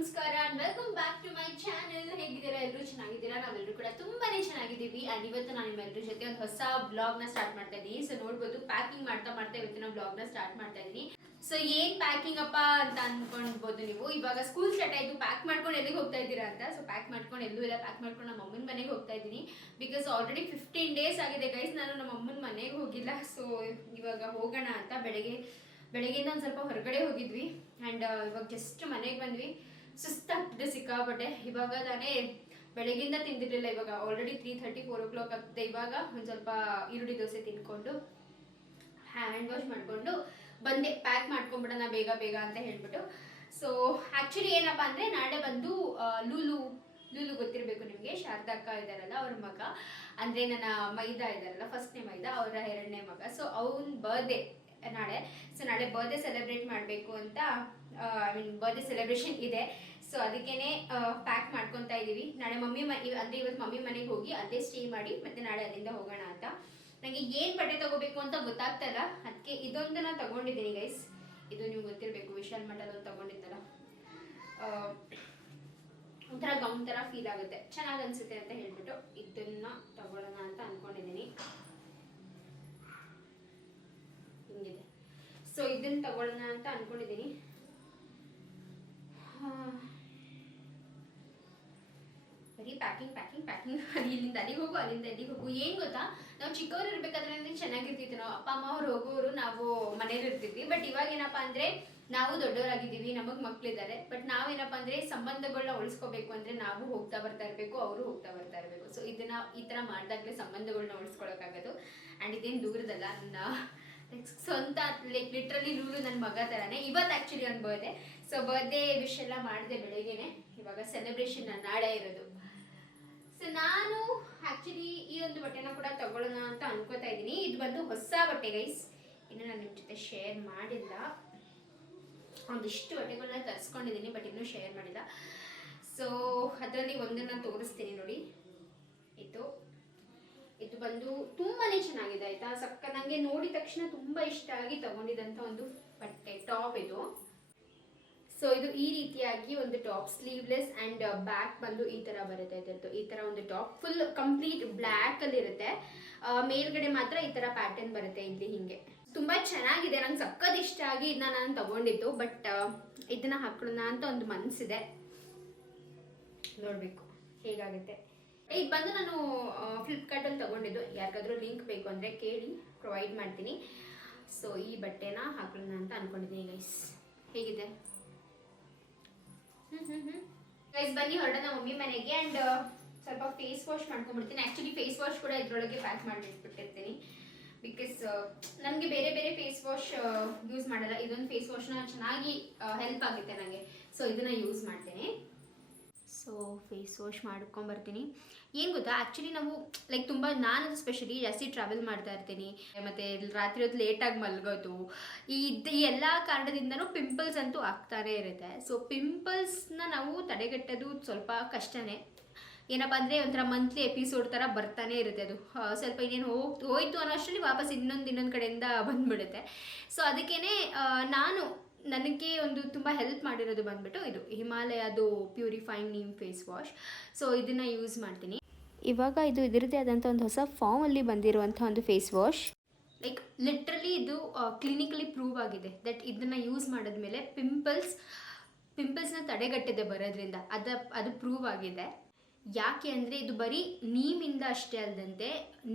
ನಮಸ್ಕಾರ and welcome back to my channel. ಹೇಗಿದ್ದೀರಾ? ಎಲ್ಲರೂ ಚೆನ್ನಾಗಿದ್ದೀರಾ? ನಾವೆಲ್ಲರೂ ಕೂಡ ತುಂಬಾನೇ ಚೆನ್ನಾಗಿದ್ದೀವಿ. ಅಂಡ್ ಇವತ್ತು ನಾನು ನಿಮ್ಮೆಲ್ಲರ ಜೊತೆ ಒಂದು ಹೊಸ ಬ್ಲಾಗ್ ನ ಸ್ಟಾರ್ಟ್ ಮಾಡ್ತಾ ಇದ್ದೀನಿ. ಸೊ ನೋಡ್ಬೋದು, ಪ್ಯಾಕಿಂಗ್ ಮಾಡ್ತಾ ಇವತ್ತಿನ ಬ್ಲಾಗ್ ನ ಸ್ಟಾರ್ಟ್ ಮಾಡ್ತಾ ಇದ್ದೀನಿ. ಸೊ ಏನ್ ಪ್ಯಾಕಿಂಗ್ ಅಪ್ಪ ಅಂತ ಅನ್ಕೊಂಡ್ಬೋದು ನೀವು. ಇವಾಗ ಸ್ಕೂಲ್ ಸ್ಟಾರ್ಟ್ ಆಯ್ತು, ಪ್ಯಾಕ್ ಮಾಡ್ಕೊಂಡು ಎಲ್ಲಿಗೆ ಹೋಗ್ತಾ ಇದ್ದೀರಾ ಅಂತ. ಸೊ ಪ್ಯಾಕ್ ಮಾಡ್ಕೊಂಡು ಎಲ್ಲೂ ಇಲ್ಲ, ಪ್ಯಾಕ್ ಮಾಡ್ಕೊಂಡು ನಮ್ಮ ಅಮ್ಮನ ಮನೆಗೆ ಹೋಗ್ತಾ ಇದ್ದೀನಿ. ಬಿಕಾಸ್ ಆಲ್ರೆಡಿ 15 ಡೇಸ್ ಆಗಿದೆ ಗೈಸ್, ನಾನು ನಮ್ಮ ಅಮ್ಮನ ಮನೆಗೆ ಹೋಗಿಲ್ಲ. ಸೊ ಇವಾಗ ಹೋಗೋಣ ಅಂತ ಬೆಳಗ್ಗೆಯಿಂದ ಒಂದು ಸ್ವಲ್ಪ ಹೊರಗಡೆ ಹೋಗಿದ್ವಿ. ಆ್ಯಂಡ್ ಇವಾಗ ಜಸ್ಟ್ ಮನೆಗೆ ಬಂದ್ವಿ. ಸುಸ್ತಾಗ್ತಿದೆ ಸಿಕ್ಕಾಪಟ್ಟೆ. ಇವಾಗ ತಾನೇ ಬೆಳಗ್ಗೆಯಿಂದ ತಿಂದಿರಲಿಲ್ಲ. ಇವಾಗ ಆಲ್ರೆಡಿ 3:30 4 o'clock ಆಗ್ತದೆ. ಇವಾಗ ಒಂದು ಸ್ವಲ್ಪ ಈರುಳ್ಳಿ ದೋಸೆ ತಿನ್ಕೊಂಡು ಹ್ಯಾಂಡ್ ವಾಶ್ ಮಾಡಿಕೊಂಡು ಬಂದೆ. ಪ್ಯಾಕ್ ಮಾಡ್ಕೊಂಡ್ಬಿಡೋಣ ಬೇಗ ಬೇಗ ಅಂತ ಹೇಳ್ಬಿಟ್ಟು. ಸೊ ಆ್ಯಕ್ಚುಲಿ ಏನಪ್ಪ ಅಂದರೆ, ನಾಳೆ ಬಂದು ಲೂಲು ಗೊತ್ತಿರಬೇಕು ನಿಮಗೆ, ಶಾರದಾ ಅಕ್ಕ ಇದ್ದಾರಲ್ಲ ಅವ್ರ ಮಗ, ಅಂದರೆ ನನ್ನ ಮೈದಾ ಇದ್ದಾರಲ್ಲ, ಫಸ್ಟ್ನೇ ಮೈದಾ, ಅವರ 2ನೇ ಮಗ. ಸೊ ಅವನ ಬರ್ಡೇ ನಾಳೆ. ಸೊ ನಾಳೆ ಬರ್ಡೇ ಸೆಲೆಬ್ರೇಟ್ ಮಾಡಬೇಕು ಅಂತ, ಬರ್ಡೇ ಸೆಲೆಬ್ರೇಷನ್ ಇದೆ. ಸೊ ಅದಕ್ಕೇನೆ ಪ್ಯಾಕ್ ಮಾಡ್ಕೊತಾ ಇದ್ದೀವಿ. ನಾಳೆ ಅಂದರೆ ಇವತ್ತು ಮಮ್ಮಿ ಮನೆಗೆ ಹೋಗಿ ಅಲ್ಲೇ ಸ್ಟೇ ಮಾಡಿ ಮತ್ತೆ ನಾಳೆ ಅಲ್ಲಿಂದ ಹೋಗೋಣ ಅಂತ. ನನಗೆ ಏನು ಬಟ್ಟೆ ತಗೋಬೇಕು ಅಂತ ಗೊತ್ತಾಗ್ತಾ ಇಲ್ಲ. ಅದಕ್ಕೆ ಇದೊಂದು ನಾನು ತಗೊಂಡಿದ್ದೀನಿ ಗೈಸ್. ಇದು ನೀವು ಗೊತ್ತಿರಬೇಕು, ವಿಶಾಲ್ ಮಠದಲ್ಲಿ ಒಂದು ತಗೊಂಡಿದ್ದಲ್ಲ, ಒಂಥರ ಗೌನ್ ಥರ ಫೀಲ್ ಆಗುತ್ತೆ, ಚೆನ್ನಾಗಿ ಅನಿಸುತ್ತೆ ಅಂತ ಹೇಳ್ಬಿಟ್ಟು ಇದನ್ನ ತಗೊಳ್ಳೋಣ ಅಂತ ಅಂದ್ಕೊಂಡಿದ್ದೀನಿ. ಹಿಂಗಿದೆ. ಸೊ ಇದನ್ನ ತಗೊಳ್ಳೋಣ ಅಂತ ಅನ್ಕೊಂಡಿದ್ದೀನಿ. ಬರೀ ಪ್ಯಾಕಿಂಗ್ ಪ್ಯಾಕಿಂಗ್ ಪ್ಯಾಕಿಂಗ್, ಇಲ್ಲಿಂದ ಅಲ್ಲಿಗೆ ಹೋಗು, ಅಲ್ಲಿಂದ ಇಲ್ಲಿಗೆ ಹೋಗು. ಏನು ಗೊತ್ತಾ, ನಾವು ಚಿಕ್ಕವ್ರು ಇರ್ಬೇಕಾದ್ರೆ ಚೆನ್ನಾಗಿರ್ತಿದ್ವಿ. ನಾವು ಅಪ್ಪ ಅಮ್ಮ ಅವ್ರು ಹೋಗೋರು, ನಾವು ಮನೇಲಿ ಇರ್ತಿದ್ವಿ. ಬಟ್ ಇವಾಗ ಏನಪ್ಪ ಅಂದರೆ, ನಾವು ದೊಡ್ಡವರಾಗಿದ್ದೀವಿ, ನಮಗೆ ಮಕ್ಕಳಿದ್ದಾರೆ. ಬಟ್ ನಾವೇನಪ್ಪ ಅಂದರೆ, ಸಂಬಂಧಗಳನ್ನ ಉಳಿಸ್ಕೋಬೇಕು ಅಂದರೆ ನಾವು ಹೋಗ್ತಾ ಬರ್ತಾ ಇರಬೇಕು, ಅವರು ಹೋಗ್ತಾ ಬರ್ತಾ ಇರಬೇಕು. ಸೊ ಇದನ್ನ ಈ ಥರ ಮಾಡಿದಾಗಲೇ ಸಂಬಂಧಗಳನ್ನ ಉಳಿಸ್ಕೊಳಕ್ಕಾಗೋದು. ಆ್ಯಂಡ್ ಇದೇನು ದೂರದಲ್ಲ, ನನ್ನ ಸ್ವಂತ, ಲಿಟ್ರಲಿ ಲೂಲು ನನ್ನ ಮಗ ಥರನೇ. ಇವತ್ತು ಆ್ಯಕ್ಚುಲಿ ಒಂದು ಬರ್ಡೇ. ಸೊ ಬರ್ಡೇ ವಿಶ್ ಎಲ್ಲ ಮಾಡಿದೆ ಬೆಳಗ್ಗೆನೆ. ಇವಾಗ ಸೆಲೆಬ್ರೇಷನ್ ನಾಳೆ ಇರೋದು. ಸೊ ನಾನು ಆ್ಯಕ್ಚುಲಿ ಈ ಒಂದು ಬಟ್ಟೆನ ಕೂಡ ತಗೊಳ್ಳೋಣ ಅಂತ ಅನ್ಕೋತಾ ಇದ್ದೀನಿ. ಇದು ಬಂದು ಹೊಸ ಬಟ್ಟೆ ಗೈಸ್, ಇನ್ನು ನಾನು ನಿಮ್ಮ ಜೊತೆ ಶೇರ್ ಮಾಡಿಲ್ಲ. ಒಂದಿಷ್ಟು ಬಟ್ಟೆಗಳನ್ನ ತರಿಸ್ಕೊಂಡಿದ್ದೀನಿ, ಬಟ್ ಇನ್ನೂ ಶೇರ್ ಮಾಡಿಲ್ಲ. ಸೊ ಅದರಲ್ಲಿ ಒಂದನ್ನು ತೋರಿಸ್ತೀನಿ ನೋಡಿ. ಇದು ಬಂದು ತುಂಬಾ ಚೆನ್ನಾಗಿದೆ ಆಯಿತಾ. ನನಗೆ ನೋಡಿದ ತಕ್ಷಣ ತುಂಬ ಇಷ್ಟ ಆಗಿ ತಗೊಂಡಿದ್ದಂಥ ಒಂದು ಬಟ್ಟೆ, ಟಾಪ್ ಇದು. ಸೊ ಇದು ಈ ರೀತಿಯಾಗಿ ಒಂದು ಟಾಪ್, ಸ್ಲೀವ್ಲೆಸ್ ಆ್ಯಂಡ್ ಬ್ಯಾಕ್ ಬಂದು ಈ ಥರ ಬರುತ್ತೆ. ಇದರದ್ದು ಈ ಥರ ಒಂದು ಟಾಪ್ ಫುಲ್ ಕಂಪ್ಲೀಟ್ ಬ್ಲ್ಯಾಕಲ್ಲಿ ಇರುತ್ತೆ. ಮೇಲ್ಗಡೆ ಮಾತ್ರ ಈ ಥರ ಪ್ಯಾಟರ್ನ್ ಬರುತ್ತೆ ಇಲ್ಲಿ ಹಿಂಗೆ. ತುಂಬ ಚೆನ್ನಾಗಿದೆ, ನಂಗೆ ಸಕ್ಕತ್ ಇಷ್ಟ ಆಗಿ ಇದನ್ನ ನಾನು ತಗೊಂಡಿದ್ದು. ಬಟ್ ಇದನ್ನ ಹಾಕೊಳ್ಳೋಣ ಅಂತ ಒಂದು ಮನಸ್ಸಿದೆ, ನೋಡಬೇಕು ಹೇಗಾಗುತ್ತೆ. ಇದು ಬಂದು ನಾನು ಫ್ಲಿಪ್ಕಾರ್ಟಲ್ಲಿ ತಗೊಂಡಿದ್ದು. ಯಾರಿಗಾದ್ರೂ ಲಿಂಕ್ ಬೇಕು ಅಂದರೆ ಕೇಳಿ, ಪ್ರೊವೈಡ್ ಮಾಡ್ತೀನಿ. ಸೊ ಈ ಬಟ್ಟೆನ ಹಾಕೊಳ್ಳೋಣ ಅಂತ ಅಂದ್ಕೊಂಡಿದ್ದೀನಿ ಗೈಸ್. ಹೇಗಿದೆ ಗೈಸ್? ಬನ್ನಿ ಹೊರಡೋಣ ಮಮ್ಮಿ ಮನೆಗೆ. ಆ್ಯಂಡ್ ಸ್ವಲ್ಪ ಫೇಸ್ ವಾಶ್ ಮಾಡ್ಕೊಂಡ್ಬಿಡ್ತೀನಿ. ಆ್ಯಕ್ಚುಲಿ ಫೇಸ್ ವಾಶ್ ಕೂಡ ಇದರೊಳಗೆ ಪ್ಯಾಕ್ ಮಾಡಿಟ್ಬಿಟ್ಟಿರ್ತೀನಿ. ಬಿಕಾಸ್ ನನಗೆ ಬೇರೆ ಬೇರೆ ಫೇಸ್ ವಾಶ್ ಯೂಸ್ ಮಾಡಲ್ಲ. ಇದೊಂದು ಫೇಸ್ ವಾಶ್ನ ಚೆನ್ನಾಗಿ ಹೆಲ್ಪ್ ಆಗುತ್ತೆ ನನಗೆ. ಸೊ ಇದನ್ನು ಯೂಸ್ ಮಾಡ್ತೀನಿ. ಸೊ ಫೇಸ್ ವಾಶ್ ಮಾಡ್ಕೊಂಬರ್ತೀನಿ. ಏನು ಗೊತ್ತಾ, ಆ್ಯಕ್ಚುಲಿ ನಾವು ನಾನು ಸ್ಪೆಷಲಿ ಜಾಸ್ತಿ ಟ್ರಾವೆಲ್ ಮಾಡ್ತಾ ಇರ್ತೀನಿ, ಮತ್ತು ರಾತ್ರಿ ಹೊತ್ತು ಲೇಟಾಗಿ ಮಲಗೋದು, ಈ ಎಲ್ಲ ಕಾರಣದಿಂದನೂ ಪಿಂಪಲ್ಸ್ ಅಂತೂ ಆಗ್ತಾನೇ ಇರುತ್ತೆ. ಸೊ ಪಿಂಪಲ್ಸ್ನ ನಾವು ತಡೆಗಟ್ಟೋದು ಸ್ವಲ್ಪ ಕಷ್ಟನೇ. ಏನಪ್ಪ ಅಂದರೆ, ಒಂಥರ ಮಂತ್ಲಿ ಎಪಿಸೋಡ್ ಥರ ಬರ್ತಾನೆ ಇರುತ್ತೆ. ಅದು ಸ್ವಲ್ಪ ಇನ್ನೇನು ಹೋಯ್ತು ಅನ್ನೋಷ್ಟರಲ್ಲಿ ವಾಪಸ್ ಇನ್ನೊಂದು ಕಡೆಯಿಂದ ಬಂದುಬಿಡುತ್ತೆ. ಸೊ ಅದಕ್ಕೇ ನನಗೆ ಒಂದು ತುಂಬ ಹೆಲ್ಪ್ ಮಾಡಿರೋದು ಬಂದುಬಿಟ್ಟು ಇದು ಹಿಮಾಲಯದು purifying neem face wash. So ಇದನ್ನು ಯೂಸ್ ಮಾಡ್ತೀನಿ. ಇವಾಗ ಇದು ಇದರದ್ದೇ ಆದಂಥ ಒಂದು ಹೊಸ ಫಾರ್ಮಲ್ಲಿ ಬಂದಿರುವಂಥ ಒಂದು ಫೇಸ್ ವಾಶ್. ಲಿಟ್ರಲಿ ಇದು ಕ್ಲಿನಿಕಲಿ ಪ್ರೂವ್ ಆಗಿದೆ ದಟ್ ಇದನ್ನು ಯೂಸ್ ಮಾಡಿದ್ಮೇಲೆ ಪಿಂಪಲ್ಸ್ನ ತಡೆಗಟ್ಟಿದೆ ಬರೋದ್ರಿಂದ. ಅದು ಪ್ರೂವ್ ಆಗಿದೆ. ಯಾಕೆ ಅಂದರೆ, ಇದು ಬರೀ ನೀಮಿಂದ ಅಷ್ಟೇ ಅಲ್ಲದಂತೆ,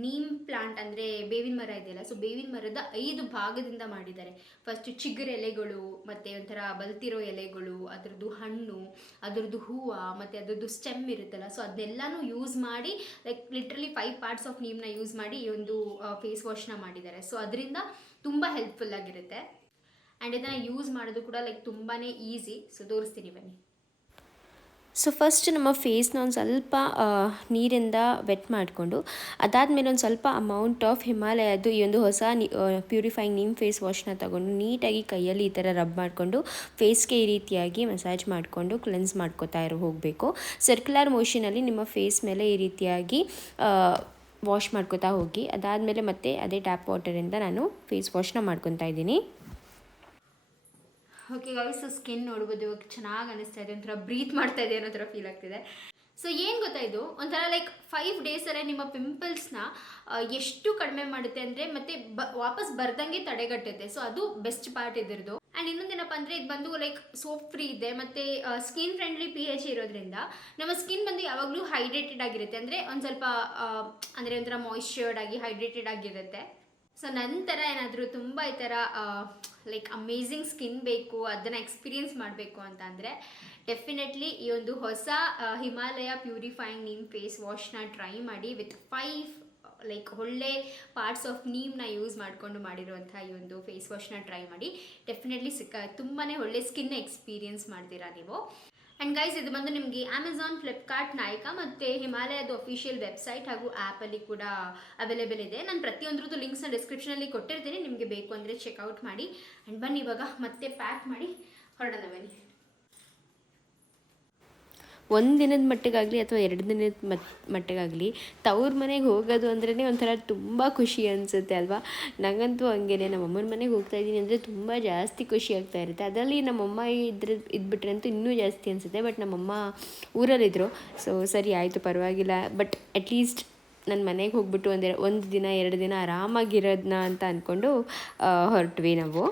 ನೀಮ್ ಪ್ಲಾಂಟ್ ಅಂದರೆ ಬೇವಿನ ಮರ ಇದೆಯಲ್ಲ, ಸೊ ಬೇವಿನ ಮರದ 5 ಭಾಗದಿಂದ ಮಾಡಿದ್ದಾರೆ. ಫಸ್ಟು ಚಿಗುರು ಎಲೆಗಳು, ಮತ್ತು ಒಂಥರ ಬಲ್ತಿರೋ ಎಲೆಗಳು, ಅದರದ್ದು ಹಣ್ಣು, ಅದರದ್ದು ಹೂವು, ಮತ್ತು ಅದರದ್ದು ಸ್ಟೆಮ್ ಇರುತ್ತಲ್ಲ, ಸೊ ಅದನ್ನೆಲ್ಲನೂ ಯೂಸ್ ಮಾಡಿ ಲಿಟ್ರಲಿ 5 ಪಾರ್ಟ್ಸ್ ಆಫ್ ನೀಮ್ನ ಯೂಸ್ ಮಾಡಿ ಈ ಒಂದು ಫೇಸ್ ವಾಶ್ನ ಮಾಡಿದ್ದಾರೆ. ಸೊ ಅದರಿಂದ ತುಂಬ ಹೆಲ್ಪ್ಫುಲ್ಲಾಗಿರುತ್ತೆ. ಆ್ಯಂಡ್ ಇದನ್ನು ಯೂಸ್ ಮಾಡೋದು ಕೂಡ ತುಂಬಾ ಈಸಿ. ಸೊ ತೋರಿಸ್ತೀನಿ ಬನ್ನಿ. ಸೊ ಫಸ್ಟ್ ನಮ್ಮ ಫೇಸ್ನ ಒಂದು ಸ್ವಲ್ಪ ನೀರಿಂದ ವೆಟ್ ಮಾಡಿಕೊಂಡು, ಅದಾದಮೇಲೆ ಒಂದು ಸ್ವಲ್ಪ ಅಮೌಂಟ್ ಆಫ್ ಹಿಮಾಲಯದ್ದು ಈ ಒಂದು ಹೊಸ ಪ್ಯೂರಿಫೈಯಿಂಗ್ ನೀಮ್ ಫೇಸ್ ವಾಶ್ನ ತಗೊಂಡು ನೀಟಾಗಿ ಕೈಯಲ್ಲಿ ಈ ಥರ ರಬ್ ಮಾಡಿಕೊಂಡು ಫೇಸ್ಗೆ ಈ ರೀತಿಯಾಗಿ ಮಸಾಜ್ ಮಾಡಿಕೊಂಡು ಕ್ಲೆನ್ಸ್ ಮಾಡ್ಕೋತಾ ಹೋಗಬೇಕು. ಸರ್ಕ್ಯುಲರ್ ಮೋಷನಲ್ಲಿ ನಿಮ್ಮ ಫೇಸ್ ಮೇಲೆ ಈ ರೀತಿಯಾಗಿ ವಾಶ್ ಮಾಡ್ಕೋತಾ ಹೋಗಿ. ಅದಾದಮೇಲೆ ಮತ್ತೆ ಅದೇ ಟ್ಯಾಪ್ ವಾಟರಿಂದ ನಾನು ಫೇಸ್ ವಾಶ್ನ ಮಾಡ್ಕೊತಾ ಇದ್ದೀನಿ. ಓಕೆ ಗೈಸ್, ಸ್ಕಿನ್ ನೋಡ್ಬೋದು ಇವಾಗ ಚೆನ್ನಾಗಿ ಅನಿಸ್ತಾ ಇದೆ, ಒಂಥರ ಬ್ರೀತ್ ಮಾಡ್ತಾ ಇದೆ ಅನ್ನೋ ಥರ ಫೀಲ್ ಆಗ್ತಿದೆ. ಸೊ ಏನು ಗೊತ್ತಾ, ಇದು ಒಂಥರ ಲೈಕ್ 5 ಡೇಸಲ್ಲೇ ನಿಮ್ಮ ಪಿಂಪಲ್ಸ್ನ ಎಷ್ಟು ಕಡಿಮೆ ಮಾಡುತ್ತೆ ಅಂದರೆ ಮತ್ತೆ ವಾಪಸ್ ಬರ್ದಂಗೆ ತಡೆಗಟ್ಟುತ್ತೆ. ಸೊ ಅದು ಬೆಸ್ಟ್ ಪಾರ್ಟ್ ಇದ್ರದ್ದು. ಆ್ಯಂಡ್ ಇನ್ನೊಂದೇನಪ್ಪ ಅಂದರೆ ಇದು ಬಂದು ಲೈಕ್ ಸೋಪ್ ಫ್ರೀ ಇದೆ ಮತ್ತು ಸ್ಕಿನ್ ಫ್ರೆಂಡ್ಲಿ pH ಇರೋದ್ರಿಂದ ನಮ್ಮ ಸ್ಕಿನ್ ಬಂದು ಯಾವಾಗಲೂ ಹೈಡ್ರೇಟೆಡ್ ಆಗಿರುತ್ತೆ. ಅಂದರೆ ಒಂದು ಸ್ವಲ್ಪ ಅಂದರೆ ಒಂಥರ ಮಾಯಿಶ್ಚರ್ಡ್ ಆಗಿ ಹೈಡ್ರೇಟೆಡ್ ಆಗಿರುತ್ತೆ. ಸೊ ನಂತರ ಏನಾದರೂ ತುಂಬ ಈ ಥರ ಲೈಕ್ ಅಮೇಝಿಂಗ್ ಸ್ಕಿನ್ ಬೇಕು, ಅದನ್ನು ಎಕ್ಸ್ಪೀರಿಯನ್ಸ್ ಮಾಡಬೇಕು ಅಂತ ಅಂದರೆ ಡೆಫಿನೆಟ್ಲಿ ಈ ಒಂದು ಹೊಸ ಹಿಮಾಲಯ ಪ್ಯೂರಿಫೈಯಿಂಗ್ ನೀಮ್ ಫೇಸ್ ವಾಶ್ನ ಟ್ರೈ ಮಾಡಿ. ವಿತ್ 5 ಲೈಕ್ ಒಳ್ಳೆ ಪಾರ್ಟ್ಸ್ ಆಫ್ ನೀಮ್ನ ಯೂಸ್ ಮಾಡಿಕೊಂಡು ಮಾಡಿರುವಂಥ ಈ ಒಂದು ಫೇಸ್ ವಾಶ್ನ ಟ್ರೈ ಮಾಡಿ. ಡೆಫಿನೆಟ್ಲಿ ತುಂಬಾ ಒಳ್ಳೆ ಸ್ಕಿನ್ನ ಎಕ್ಸ್ಪೀರಿಯನ್ಸ್ ಮಾಡ್ತೀರಾ ನೀವು. ಆ್ಯಂಡ್ ಗೈಸ್, ಇದು ಬಂದು ನಿಮಗೆ ಅಮೆಝಾನ್, ಫ್ಲಿಪ್ಕಾರ್ಟ್, ನಾಯ್ಕಾ ಮತ್ತು ಹಿಮಾಲಯದ ಅಫಿಷಿಯಲ್ ವೆಬ್ಸೈಟ್ ಹಾಗೂ ಆ್ಯಪಲ್ಲಿ ಕೂಡ ಅವೈಲೇಬಲ್ ಇದೆ. ನಾನು ಪ್ರತಿಯೊಂದ್ರದ್ದು ಲಿಂಕ್ಸ್ನ ಡಿಸ್ಕ್ರಿಪ್ಷನಲ್ಲಿ ಕೊಟ್ಟಿರ್ತೀನಿ, ನಿಮಗೆ ಬೇಕು ಅಂದರೆ ಚೆಕ್ಔಟ್ ಮಾಡಿ. ಆ್ಯಂಡ್ ಬನ್ನಿ ಇವಾಗ ಮತ್ತೆ ಪ್ಯಾಕ್ ಮಾಡಿ ಹೊರಡೋಣ ಬನ್ನಿ. ಒಂದು ದಿನದ ಮಟ್ಟಿಗಾಗಲಿ ಅಥವಾ 2 ದಿನದ ಮಟ್ಟಿಗಾಗಲಿ ತವ್ರ ಮನೆಗೆ ಹೋಗೋದು ಅಂದ್ರೇ ಒಂಥರ ತುಂಬ ಖುಷಿ ಅನಿಸುತ್ತೆ ಅಲ್ವಾ. ನನಗಂತೂ ಹಂಗೇನೆ, ನಮ್ಮಮ್ಮನ ಮನೆಗೆ ಹೋಗ್ತಾ ಇದ್ದೀನಿ ಅಂದರೆ ತುಂಬ ಜಾಸ್ತಿ ಖುಷಿ ಆಗ್ತಾ ಇರುತ್ತೆ. ಅದರಲ್ಲಿ ನಮ್ಮಮ್ಮ ಇದ್ಬಿಟ್ರೆ ಅಂತೂ ಇನ್ನೂ ಜಾಸ್ತಿ ಅನಿಸುತ್ತೆ. ಬಟ್ ನಮ್ಮಮ್ಮ ಊರಲ್ಲಿದ್ದರು, ಸೊ ಸರಿ ಆಯಿತು ಪರವಾಗಿಲ್ಲ. ಬಟ್ ಅಟ್ಲೀಸ್ಟ್ ನನ್ನ ಮನೆಗೆ ಹೋಗ್ಬಿಟ್ಟು ಒಂದು ದಿನ 2 ದಿನ ಆರಾಮಾಗಿರೋದನ್ನ ಅಂತ ಅಂದ್ಕೊಂಡು ಹೊರಟ್ವಿ ನಾವು.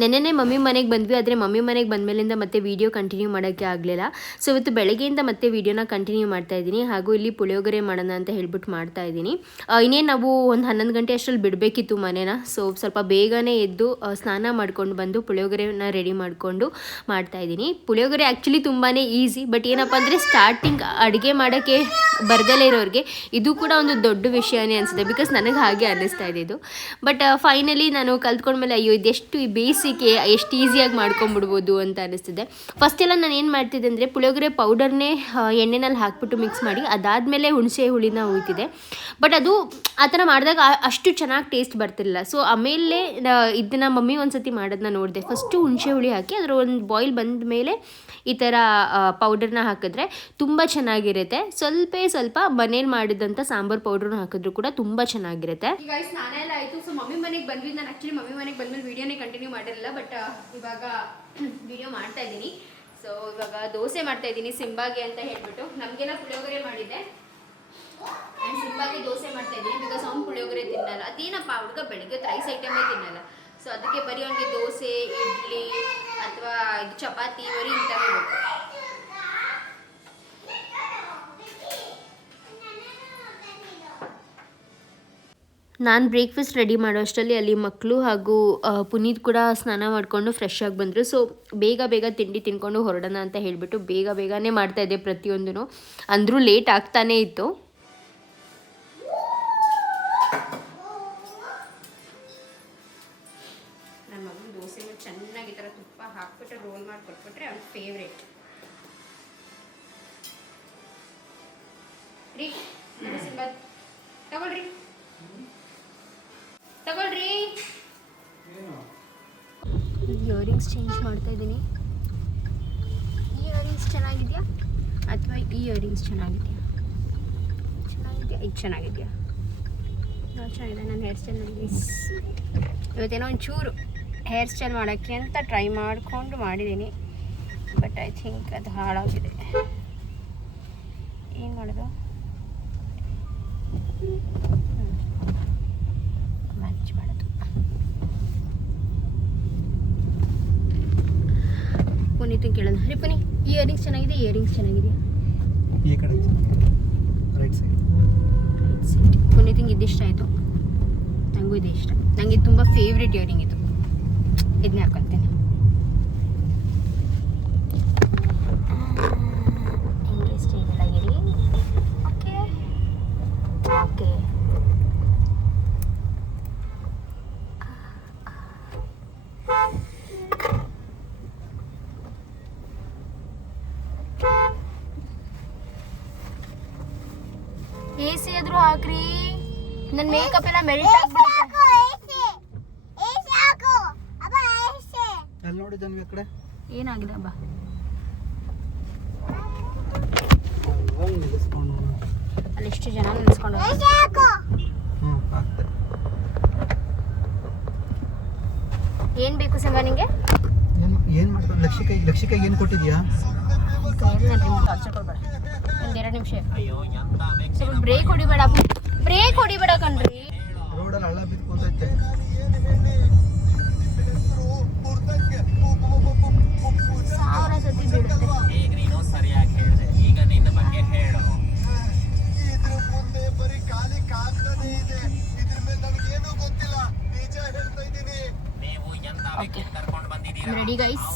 ನೆನ್ನೆನೇ ಮಮ್ಮಿ ಮನೆಗೆ ಬಂದ್ವಿ, ಆದರೆ ಮಮ್ಮಿ ಮನೆಗೆ ಬಂದಮೇಲಿಂದ ಮತ್ತೆ ವೀಡಿಯೋ ಕಂಟಿನ್ಯೂ ಮಾಡೋಕ್ಕೆ ಆಗಲಿಲ್ಲ. ಸೊ ಇವತ್ತು ಬೆಳಗ್ಗೆಯಿಂದ ಮತ್ತೆ ವೀಡಿಯೋನ ಕಂಟಿನ್ಯೂ ಮಾಡ್ತಾಯಿದ್ದೀನಿ. ಹಾಗೂ ಇಲ್ಲಿ ಪುಳಿಯೋಗರೆ ಮಾಡೋಣ ಅಂತ ಹೇಳ್ಬಿಟ್ಟು ಮಾಡ್ತಾಯಿದ್ದೀನಿ. ಇನ್ನೇನು ನಾವು ಒಂದು 11 ಗಂಟೆ ಅಷ್ಟರಲ್ಲಿ ಬಿಡಬೇಕಿತ್ತು ಮನೇನ. ಸೊ ಸ್ವಲ್ಪ ಬೇಗನೆ ಎದ್ದು ಸ್ನಾನ ಮಾಡ್ಕೊಂಡು ಬಂದು ಪುಳಿಯೋಗರೆನ ರೆಡಿ ಮಾಡಿಕೊಂಡು ಮಾಡ್ತಾಯಿದ್ದೀನಿ. ಪುಳಿಯೋಗರೆ ಆ್ಯಕ್ಚುಲಿ ತುಂಬಾ ಈಸಿ, ಬಟ್ ಏನಪ್ಪ ಅಂದರೆ ಸ್ಟಾರ್ಟಿಂಗ್ ಅಡುಗೆ ಮಾಡೋಕ್ಕೆ ಬರ್ದಲೇ ಇರೋರಿಗೆ ಇದು ಕೂಡ ಒಂದು ದೊಡ್ಡ ವಿಷಯನೇ ಅನಿಸುತ್ತೆ. ಬಿಕಾಸ್ ನನಗೆ ಹಾಗೆ ಅನ್ನಿಸ್ತಾ ಇದೆ ಇದು. ಬಟ್ ಫೈನಲಿ ನಾನು ಕಲ್ತ್ಕೊಂಡ್ಮೇಲೆ ಅಯ್ಯೋ ಇದೆಷ್ಟು ಬೇಸಿಗೆ ಎಷ್ಟು ಈಸಿಯಾಗಿ ಮಾಡ್ಕೊಂಬಿಡ್ಬೋದು ಅಂತ ಅನ್ನಿಸ್ತಿದೆ. ಫಸ್ಟೆಲ್ಲ ನಾನು ಏನು ಮಾಡ್ತಿದ್ದೆ ಅಂದರೆ ಪುಳಿಯೋಗರೆ ಪೌಡರ್ನೇ ಎಣ್ಣೆನಲ್ಲಿ ಹಾಕ್ಬಿಟ್ಟು ಮಿಕ್ಸ್ ಮಾಡಿ ಅದಾದಮೇಲೆ ಹುಣಸೆ ಹುಳಿನ ಹುಯ್ತಿದ್ದೆ. ಬಟ್ ಅದು ಆ ಥರ ಮಾಡಿದಾಗ ಅಷ್ಟು ಚೆನ್ನಾಗಿ ಟೇಸ್ಟ್ ಬರ್ತಿರಲಿಲ್ಲ. ಸೊ ಆಮೇಲೆ ಇದನ್ನು ಮಮ್ಮಿ ಒಂದು ಸತಿ ಮಾಡೋದನ್ನ ನೋಡಿದೆ. ಫಸ್ಟು ಹುಣಸೆ ಹುಳಿ ಹಾಕಿ ಅದರ ಒಂದು ಬಾಯ್ಲ್ ಬಂದ ಮೇಲೆ ಈ ಥರ ಪೌಡರ್ನ ಹಾಕಿದ್ರೆ ತುಂಬ ಚೆನ್ನಾಗಿರುತ್ತೆ. ಸ್ವಲ್ಪ ಮನೇಲಿ ಮಾಡಿದಂಥ ಸಾಂಬಾರು ಪೌಡ್ರನ್ನ ಹಾಕಿದ್ರು ಕೂಡ ತುಂಬ ಚೆನ್ನಾಗಿರುತ್ತೆ. ಈಗ ಸ್ನಾನ ಎಲ್ಲ ಆಯಿತು. ಸೊ ಮಮ್ಮಿ ಮನೆಗೆ ಬಂದ್ವಿ. ನಾನು ಆ್ಯಕ್ಚುಲಿ ಮಮ್ಮಿ ಮನೆಗೆ ಬಂದ್ಮೇಲೆ ವೀಡಿಯೋನೇ ಕಂಟಿನ್ಯೂ ಮಾಡಿರಲಿಲ್ಲ, ಬಟ್ ಇವಾಗ ವಿಡಿಯೋ ಮಾಡ್ತಾ ಇದ್ದೀನಿ. ಸೊ ಇವಾಗ ದೋಸೆ ಮಾಡ್ತಾ ಇದ್ದೀನಿ ಸಿಂಬಾಗೆ ಅಂತ ಹೇಳ್ಬಿಟ್ಟು. ನಮಗೆಲ್ಲ ಪುಳಿಯೋಗರೆ ಮಾಡಿದ್ದೆ ಆ್ಯಂಡ್ ಸಿಂಬಾಗೆ ದೋಸೆ ಮಾಡ್ತಾ ಇದ್ದೀನಿ. ಬಿಕಾಸ್ ಅವ್ನು ಪುಳಿಯೋಗರೆ ತಿನ್ನಲ್ಲ. ಅದೇನಪ್ಪ ಹುಡುಗ ಬೆಳಿಗ್ಗೆ ರೈಸ್ ಐಟಮೇ ತಿನ್ನಲ್ಲ. ಸೊ ಅದಕ್ಕೆ ಬರೀ ಅವನಿಗೆ ದೋಸೆ, ಇಡ್ಲಿ ಅಥವಾ ಇದು ಚಪಾತಿ ಬರೀ ಇಂಥವೇ ಬೇಕು. ನಾನು ಬ್ರೇಕ್ಫಾಸ್ಟ್ ರೆಡಿ ಮಾಡೋ ಅಷ್ಟರಲ್ಲಿ ಅಲ್ಲಿ ಮಕ್ಕಳು ಹಾಗೂ ಪುನೀತ್ ಕೂಡ ಸ್ನಾನ ಮಾಡಿಕೊಂಡು ಫ್ರೆಶ್ ಆಗಿ ಬಂದರು. ಸೊ ಬೇಗ ತಿಂಡಿ ತಿನ್ಕೊಂಡು ಹೊರಡೋಣ ಅಂತ ಹೇಳಿಬಿಟ್ಟು ಬೇಗನೆ ಮಾಡ್ತಾಯಿದ್ದೆ ಪ್ರತಿಯೊಂದೂ. ಅಂದರೂ ಲೇಟ್ ಆಗ್ತಾನೇ ಇತ್ತು. ನನ್ನ ಮಗನ ದೋಸೆ ಮೇಲೆ ಚೆನ್ನಾಗಿ ಈ ಥರ ತುಪ್ಪ ಹಾಕ್ಬಿಟ್ಟು ರೋಲ್ ಮಾಡಿ ಕೊಟ್ಬಿಟ್ರೆ ಅವ್ನ ಫೇವ್ರೇಟ್. ರೀ ಸಿಂಬಾದ್ ತಗೊಳ್ರಿ. ಇಯರಿಂಗ್ಸ್ ಚೇಂಜ್ ಮಾಡ್ತಾ ಇದ್ದೀನಿ. ಈ ಇಯರಿಂಗ್ಸ್ ಚೆನ್ನಾಗಿದೆಯಾ ಅಥವಾ ಈ ಇಯರಿಂಗ್ಸ್ ಚೆನ್ನಾಗಿದೆಯಾ? ಇದು ಚೆನ್ನಾಗಿದೆಯಾ? ಯಾವ್ದು ಚೆನ್ನಾಗಿದೆ? ನನ್ನ ಹೇರ್ ಸ್ಟೈಲ್ ನೋಡಿ. ಇವತ್ತೇನೋ ಒಂಚೂರು ಹೇರ್ ಸ್ಟೈಲ್ ಮಾಡೋಕ್ಕೆ ಅಂತ ಟ್ರೈ ಮಾಡಿಕೊಂಡು ಮಾಡಿದ್ದೀನಿ. ಬಟ್ ಐ ಥಿಂಕ್ ಅದು ಹಾಳಾಗಿದೆ. ಏನು ಮಾಡೋದು? ಮ್ಯಾಚ್ ಮಾಡೋದು. ಪುನೀತಂಗೆ ಕೇಳೋಣ. ರೀ ಪುನಿ, ಈ ಇಯರಿಂಗ್ಸ್ ಚೆನ್ನಾಗಿದೆ, ಇಯರಿಂಗ್ಸ್ ಚೆನ್ನಾಗಿದೆಯಾ? ಈ ಕಡೆ ರೈಟ್ ಸೈಡ್. ಪುನೀತಂಗೆ ಇದಿಷ್ಟ ಆಯಿತು, ನನಗೂ ಇದು ಇಷ್ಟ. ನನಗೆ ತುಂಬ ಫೇವ್ರೆಟ್ ಇಯರಿಂಗ್ ಇದು. ಇದನ್ನೇ ಹಾಕೊಳ್ತೇನೆ. ಹಿಂಗೆ ಸ್ಟೇಬಲ್ ಆಗಿರಿ. ಓಕೆ. AC ಆದ್ರೂ ಹಾಕ್ರಿ. ನನ್ನ ಮೇಕಪ್ ಎಲ್ಲ ಮೆಲ್ಟ್ ಆಗ್ಬಿಡುತ್ತೆ. ಅಲ್ಲಿ ನೋಡಿ ಜನ್ವಿ ಆ ಕಡೆ ಏನಾಗಿದೆ ಅಬ್ಬಾ? ಅಲ್ಲಿ ಎಷ್ಟು ಜನ ನಿಲ್ಸ್ಕೊಂಡು ಏನು ಬೇಕು ಸಿಂಬಾ ನಿಂಗೆ? ಏನು ಮಾಡ್ತಾರೆ ಲಕ್ಷಿಕಾಗಿ ಏನು ಕೊಟ್ಟಿದ್ಯಾ? ಟಾರ್ಚರ್ ಕೊಡ್ಬೇಡ, ಒಂದೆರಡು ನಿಮಿಷ ಸ್ವಲ್ಪ ಬ್ರೇಕ್ ಹೊಡಿಬೇಡ ಕಣ್ರಿ. ರೋಡಲ್ಲಿ ಹಳ್ಳ ಬಿದ್ದು ಕೂತೈತೆ. ಸಾವಿರ ಸತಿ ಬೀಳುತ್ತೆ. Ready guys,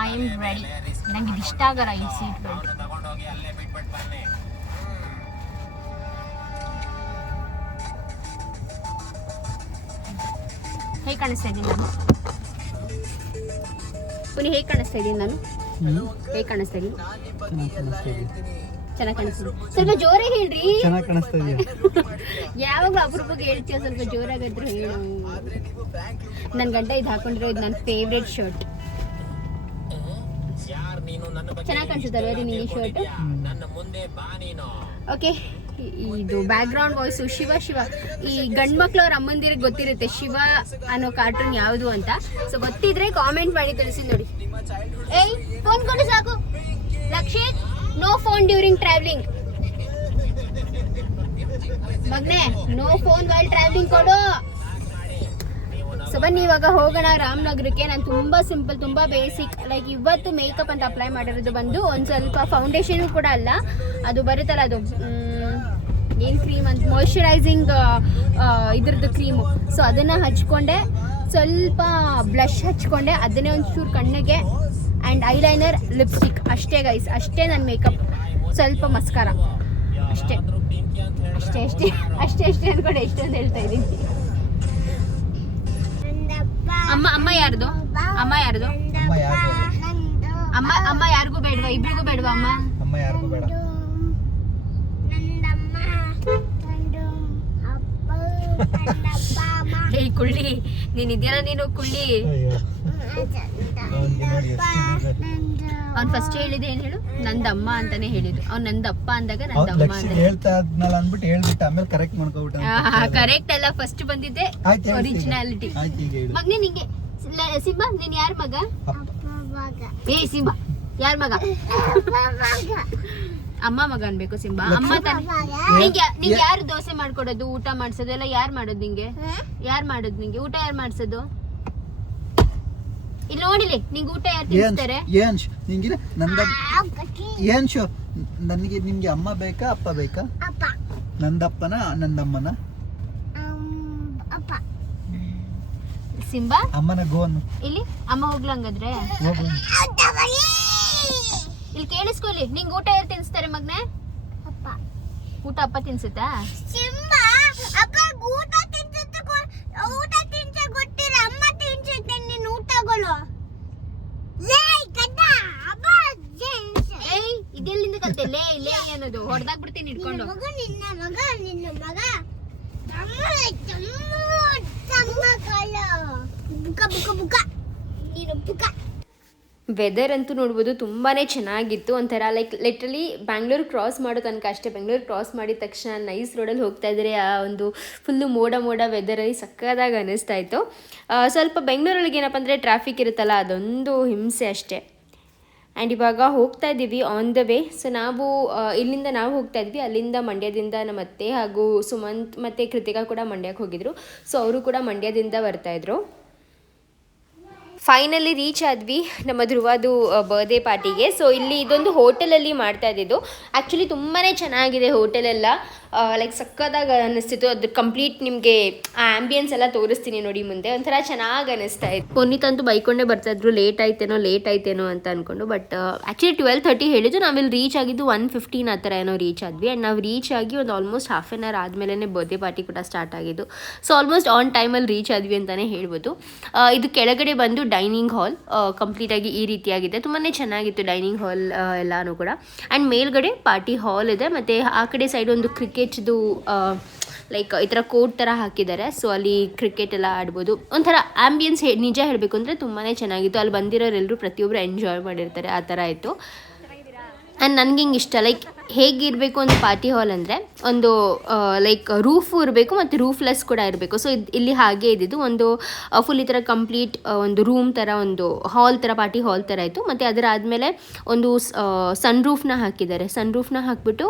I am ready. ನಂಗೆ ಇದು ಇಷ್ಟ ಆಗಲ್ಲ ಈ ಸೀಟ್ ಬೆಲ್ಟ್. ಹೇಗೆ ಕಾಣಿಸ್ತಾ ಇದ್ದೀನಿ ನಾನು? ಪುನಿ ಹೇಗೆ ಕಾಣಿಸ್ತಾ ಇದ್ದೀನಿ ನಾನು? ಹೇಗೆ ಕಾಣಿಸ್ತಾ ಇದ್ದೀನಿ? ಚೆನ್ನಾಗಿ ಕಾಣಿಸ್ತಿದೆ. ಸ್ವಲ್ಪ ಜೋರಾಗಿ ಹೇಳ್ರಿ. ಚೆನ್ನಾಗಿ ಕಾಣಿಸ್ತಾ ಇದೆಯಾ? ಯಾವಾಗಲೂ ಅಪರೂಪಕ್ಕೆ ಹೇಳ್ತೀಯ, ಸ್ವಲ್ಪ ಜೋರಾಗಿದ್ರು ಹೇಳು. ನನ್ನ ಗಂಟ ಇದು ಹಾಕೊಂಡಿರೋ ಇದು ನನ್ನ ಫೇವ್ರೆಟ್ ಶರ್ಟ್. ಚೆನ್ನಾಗಿ ಕಾಣಿಸುತ್ತಲ್ವ ರೀ ನಿಮಗೆ ಶರ್ಟ್? ಓಕೆ, ಇದು ಬ್ಯಾಕ್ ಗ್ರೌಂಡ್ ವಾಯ್ಸು ಶಿವ. ಈ ಗಂಡು ಮಕ್ಳು ಅವ್ರ ಅಮ್ಮಂದಿರಿಗೆ ಗೊತ್ತಿರುತ್ತೆ ಶಿವ ಅನ್ನೋ ಕಾರ್ಟೂನ್ ಯಾವುದು ಅಂತ. ಸೊ ಗೊತ್ತಿದ್ರೆ ಕಾಮೆಂಟ್ ಮಾಡಿ ತಿಳಿಸಿ ನೋಡಿ. ಏಯ್ ಫೋನ್ ಕೊಡು ಸಾಕು. Lakshith, no phone during travelling. ಮಗ್ನೆ, ನೋ ಫೋನ್ ವೈಲ್ ಟ್ರಾವೆಲಿಂಗ್ ಕೊಡು. ಸೊ ಬನ್ನಿ ಇವಾಗ ಹೋಗೋಣ ರಾಮನಗರಕ್ಕೆ. ನಾನು ತುಂಬ ಸಿಂಪಲ್, ತುಂಬ ಬೇಸಿಕ್, ಲೈಕ್ ಇವತ್ತು ಮೇಕಪ್ ಅಂತ ಅಪ್ಲೈ ಮಾಡಿರೋದು ಬಂದು ಒಂದು ಸ್ವಲ್ಪ ಫೌಂಡೇಶನ್ ಕೂಡ ಅಲ್ಲ, ಅದು ಬರುತ್ತಲ್ಲ ಅದು ಏನು ಕ್ರೀಮ್ ಅಂತ, ಮಾಯ್ಶ್ಚರೈಸಿಂಗ್ ಇದ್ರದ್ದು ಕ್ರೀಮು. ಸೊ ಅದನ್ನು ಹಚ್ಕೊಂಡೆ, ಸ್ವಲ್ಪ ಬ್ಲಷ್ ಹಚ್ಕೊಂಡೆ, ಅದನ್ನೇ ಒಂಚೂರು ಕಣ್ಣಿಗೆ, ಆ್ಯಂಡ್ ಐಲೈನರ್, ಲಿಪ್ಸ್ಟಿಕ್, ಅಷ್ಟೇ ಗೈಸ್, ಅಷ್ಟೇ ನನ್ನ ಮೇಕಪ್. ಸ್ವಲ್ಪ ಮಸ್ಕಾರ ಅಷ್ಟೇ ಅಂದ್ಕೊಂಡು ಎಷ್ಟೊಂದು ಹೇಳ್ತಾ ಇದ್ದೀನಿ. ಅಮ್ಮ ಯಾರ್ದು? ಅಮ್ಮ ಯಾರಿಗೂ ಬೇಡವಾ? ಇಬ್ರಿಗೂ ಬೇಡವಾ ಅಮ್ಮ? ಅಮ್ಮ ಯಾರಿಗೂ ಬೇಡ. ಹೇ ಕುಳ್ಳಿ, ನೀನ್ ಇದೆಯಲ್ಲ ನೀನು ಕುಳ್ಳಿ. ಅವ್ನು ಫಸ್ಟ್ ಹೇಳಿದೆ ಏನ್ ಹೇಳು? ನಂದಮ್ಮ ಅಂತಾನೆ ಹೇಳಿದ್ದು. ಅವ್ನು ನಂದಪ್ಪ ಅಂದಾಗ ನಂದಮ್ಮ ಅಂತ ಹೇಳ್ತಾ ಇದ್ನಲ್ಲ ಅಂದ್ಬಿಟ್ಟು ಹೇಳ್ಬಿಟ್ಟು ಆಮೇಲೆ ಕರೆಕ್ಟ್ ಮಾಡ್ಕೊಬಿಟ್ಟ. ಕರೆಕ್ಟ್ ಅಲ್ಲ, ಫಸ್ಟ್ ಬಂದಿದ್ದೆ ಒರಿಜಿನಾಲಿಟಿ. ಮಗ್ನೆ ನಿಂಗೆ ಸಿಂಬಾ, ನೀನ್ ಯಾರ ಮಗ? ಏ ಸಿಂಬಾ ಯಾರ ಮಗ? ಅಮ್ಮ ಮಗ ಅನ್ಬೇಕು ಸಿಂಬಾ. ಅಮ್ಮ ನಿಂಗೆ ಯಾರು ದೋಸೆ ಮಾಡ್ಕೊಡೋದು, ಊಟ ಮಾಡ್ಸೋದು ಎಲ್ಲ ಯಾರು ಮಾಡೋದು ನಿಂಗೆ? ಯಾರು ಮಾಡೋದು ನಿಂಗೆ ಊಟ? ಯಾರು ಮಾಡ್ಸೋದು? ಇಲ್ಲಿ ನೋಡಿಲಿ, ನಿಂಗೆ ಊಟ ಯಾರು ತಿನ್ನಿಸ್ತಾರೆ? ನನಗೆ ನಿಮ್ಗೆ ಅಮ್ಮ ಬೇಕಾ ಅಪ್ಪ ಬೇಕಾ? ನಂದಪ್ಪನ ನಂದಮ್ಮನ? ಸಿಂಬಾ ಅಮ್ಮನ ಗೋನ್. ಇಲ್ಲಿ ಅಮ್ಮ ಹೋಗ್ಲಂಗಾದ್ರೆ ಇಲ್ಲಿ ಕೇಳಿಸ್ಕೊಳ್ಳಿ. ನಿಂಗೆ ಊಟ ಯಾರು ತಿನ್ನಿಸ್ತಾರೆ ಮಗ್ನೆ? ಊಟ ಅಪ್ಪ ತಿನ್ಸುತ್ತಾ? ಇದೆಲ್ಲಿಂದ ಕಲ್ತೆ ಲೇ ಅನ್ನೋದು? ಹೊಡೆದಾಕ್ ಬಿಡ್ತೀನಿ ಇಟ್ಕೊಂಡು. ವೆದರ್ ಅಂತೂ ನೋಡ್ಬೋದು ತುಂಬಾ ಚೆನ್ನಾಗಿತ್ತು. ಒಂಥರ ಲೈಕ್ ಲಿಟ್ರಲಿ ಬ್ಯಾಂಗ್ಳೂರು ಕ್ರಾಸ್ ಮಾಡೋ ತನಕ ಅಷ್ಟೇ. ಬೆಂಗಳೂರು ಕ್ರಾಸ್ ಮಾಡಿದ ತಕ್ಷಣ ನೈಸ್ ರೋಡಲ್ಲಿ ಹೋಗ್ತಾ ಇದ್ದರೆ ಆ ಒಂದು ಫುಲ್ಲು ಮೋಡ ವೆದರಲ್ಲಿ ಸಕ್ಕದಾಗಿ ಅನ್ನಿಸ್ತಾ ಇತ್ತು. ಸ್ವಲ್ಪ ಬೆಂಗಳೂರೊಳಗೆ ಏನಪ್ಪ ಅಂದರೆ ಟ್ರಾಫಿಕ್ ಇರುತ್ತಲ್ಲ, ಅದೊಂದು ಹಿಂಸೆ ಅಷ್ಟೇ. ಆ್ಯಂಡ್ ಇವಾಗ ಹೋಗ್ತಾ ಇದ್ದೀವಿ ಆನ್ ದ ವೇ. ಸೊ ನಾವು ಇಲ್ಲಿಂದ ನಾವು ಹೋಗ್ತಾ ಇದ್ವಿ, ಅಲ್ಲಿಂದ ಮಂಡ್ಯದಿಂದ ನಮ್ಮ ಅತ್ತೆ ಹಾಗೂ ಸುಮಂತ್ ಮತ್ತು ಕೃತಿಕಾ ಕೂಡ ಮಂಡ್ಯಕ್ಕೆ ಹೋಗಿದ್ರು. ಸೊ ಅವರು ಕೂಡ ಮಂಡ್ಯದಿಂದ ಬರ್ತಾಯಿದ್ರು. ಫೈನಲಿ ರೀಚ್ ಆದ್ವಿ ನಮ್ಮ ಧ್ರುವದು ಬರ್ಡೇ ಪಾರ್ಟಿಗೆ. ಸೊ ಇಲ್ಲಿ ಇದೊಂದು ಹೋಟೆಲಲ್ಲಿ ಮಾಡ್ತಾ ಇದ್ದಿದ್ದು. ಆ್ಯಕ್ಚುಲಿ ತುಂಬಾ ಚೆನ್ನಾಗಿದೆ ಹೋಟೆಲೆಲ್ಲ, ಲೈಕ್ ಸಕ್ಕದಾಗಿ ಅನ್ನಿಸ್ತಿತ್ತು. ಅದು ಕಂಪ್ಲೀಟ್ ನಿಮಗೆ ಆ ಆ್ಯಂಬಿಯನ್ಸ್ ಎಲ್ಲ ತೋರಿಸ್ತೀನಿ ನೋಡಿ ಮುಂದೆ. ಒಂಥರ ಚೆನ್ನಾಗಿ ಅನ್ನಿಸ್ತಾ ಇತ್ತು. ಪುನೀತ್ ಅಂತೂ ಬೈಕೊಂಡೇ ಬರ್ತಾಯಿದ್ರು, ಲೇಟ್ ಆಯ್ತೇನೋ ಅಂತ ಅಂದ್ಕೊಂಡು. ಬಟ್ ಆ್ಯಕ್ಚುಲಿ 12:30 ಹೇಳಿದ್ದು, ನಾವಿಲ್ಲಿ ರೀಚ್ ಆಗಿದ್ದು 1:15 ಆ ಥರ ಏನೋ ರೀಚ್ ಆದ್ವಿ. ಆ್ಯಂಡ್ ನಾವು ರೀಚ್ ಆಗಿ ಒಂದು ಆಲ್ಮೋಸ್ಟ್ ಹಾಫ್ ಆನ್ ಅವರ್ ಆದಮೇಲೆ ಬರ್ಡೇ ಪಾರ್ಟಿ ಕೂಡ ಸ್ಟಾರ್ಟ್ ಆಗಿದ್ದು. ಸೊ ಆಲ್ಮೋಸ್ಟ್ ಆನ್ ಟೈಮಲ್ಲಿ ರೀಚ್ ಆದ್ವಿ ಅಂತಲೇ ಹೇಳ್ಬೋದು. ಇದು ಕೆಳಗಡೆ ಬಂದು ಡೈನಿಂಗ್ ಹಾಲ್ ಕಂಪ್ಲೀಟಾಗಿ ಈ ರೀತಿಯಾಗಿದೆ. ತುಂಬಾ ಚೆನ್ನಾಗಿತ್ತು ಡೈನಿಂಗ್ ಹಾಲ್ ಎಲ್ಲನೂ ಕೂಡ. ಆ್ಯಂಡ್ ಮೇಲ್ಗಡೆ ಪಾರ್ಟಿ ಹಾಲ್ ಇದೆ, ಮತ್ತು ಆ ಕಡೆ ಸೈಡ್ ಒಂದು ಕ್ರಿಕೆಟ್ದು ಲೈಕ್ ಈ ಥರ ಕೋರ್ಟ್ ಥರ ಹಾಕಿದ್ದಾರೆ. ಸೊ ಅಲ್ಲಿ ಕ್ರಿಕೆಟ್ ಎಲ್ಲ ಆಡ್ಬೋದು. ಒಂಥರ ಆ್ಯಂಬಿಯನ್ಸ್ ನಿಜ ಹೇಳಬೇಕು ಅಂದರೆ ತುಂಬಾ ಚೆನ್ನಾಗಿತ್ತು. ಅಲ್ಲಿ ಬಂದಿರೋರೆಲ್ಲರೂ ಪ್ರತಿಯೊಬ್ಬರು ಎಂಜಾಯ್ ಮಾಡಿರ್ತಾರೆ, ಆ ಥರ ಇತ್ತು. ಆ್ಯಂಡ್ ನನಗೆ ಹಿಂಗೆ ಇಷ್ಟ ಲೈಕ್ ಹೇಗಿರಬೇಕು ಒಂದು ಪಾರ್ಟಿ ಹಾಲ್ ಅಂದರೆ ಒಂದು ಲೈಕ್ ರೂಫು ಇರಬೇಕು ಮತ್ತು ರೂಫ್ಲೆಸ್ ಕೂಡ ಇರಬೇಕು. ಸೊ ಇಲ್ಲಿ ಹಾಗೆ ಇದ್ದಿದ್ದು ಒಂದು ಫುಲ್ ಈ ಥರ ಕಂಪ್ಲೀಟ್ ಒಂದು ರೂಮ್ ಥರ ಒಂದು ಹಾಲ್ ಥರ ಪಾರ್ಟಿ ಹಾಲ್ ಥರ ಇತ್ತು. ಮತ್ತು ಅದರ ಆದಮೇಲೆ ಒಂದು ಸನ್ ರೂಫ್ನ ಹಾಕಿದ್ದಾರೆ. ಸನ್ ರೂಫ್ನ ಹಾಕಿಬಿಟ್ಟು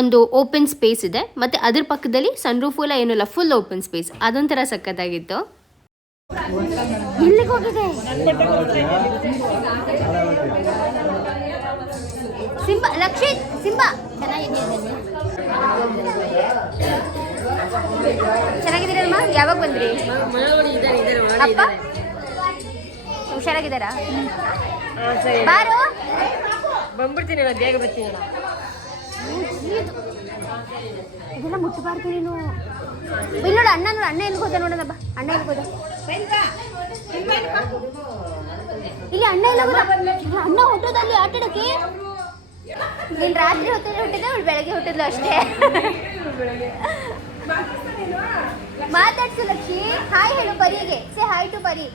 ಒಂದು ಓಪನ್ ಸ್ಪೇಸ್ ಇದೆ ಮತ್ತು ಅದ್ರ ಪಕ್ಕದಲ್ಲಿ ಸನ್ ರೂಫು ಎಲ್ಲ ಏನಿಲ್ಲ, ಫುಲ್ ಓಪನ್ ಸ್ಪೇಸ್. ಅದೊಂಥರ ಸಖತ್ತಾಗಿತ್ತು. ಇಲ್ಲಿಗೆ ಹೋಗಿದೆ ಸಿಂಬಾ, ಲಕ್ಷಿತ್ ಸಿಂಬಾ ಚೆನ್ನಾಗಿದ್ದೀರಮ್ಮ. ಯಾವಾಗ ಬಂದ್ರಿ? ಅಪ್ಪ ಹುಷಾರಾಗಿದ್ದಾರಾ? ಬಾರು ಬಂದ್ಬಿಡ್ತೀನಿ, ಬೇಗ ಬರ್ತೀನಿ. ಇದೆಲ್ಲ ಮುಟ್ಟಬಾರ್ದು ನೀನು. ಇಲ್ಲಿ ನೋಡು ಅಣ್ಣ, ನೋಡು ಅಣ್ಣ ಎಲ್ಲಿ ಹೋದ ನೋಡೋಣ ಬಾ. ಅಣ್ಣ ಎಲ್ಲಿ ಹೋದ? ಇಲ್ಲಿ ಅಣ್ಣ ಎಲ್ಲ ಅಣ್ಣ ಹೊಟ್ಟೋದಲ್ಲಿ ಆಟ ಆಡೋಕ್ಕೆ. ನೀನು ರಾತ್ರಿ ಹೊಟ್ಟಿದ್ದೆ, ಅವಳು ಬೆಳಗ್ಗೆ ಹೊಟ್ಟಿದ್ಲು ಅಷ್ಟೇ. ಮಾತಾಡ್ಸು ಲಕ್ಷಿ. ಹಾಯ್ ಹೇಳು ಪರಿಗೆ. ಸೇ ಹಾಯ್ ಟು ಪರಿ.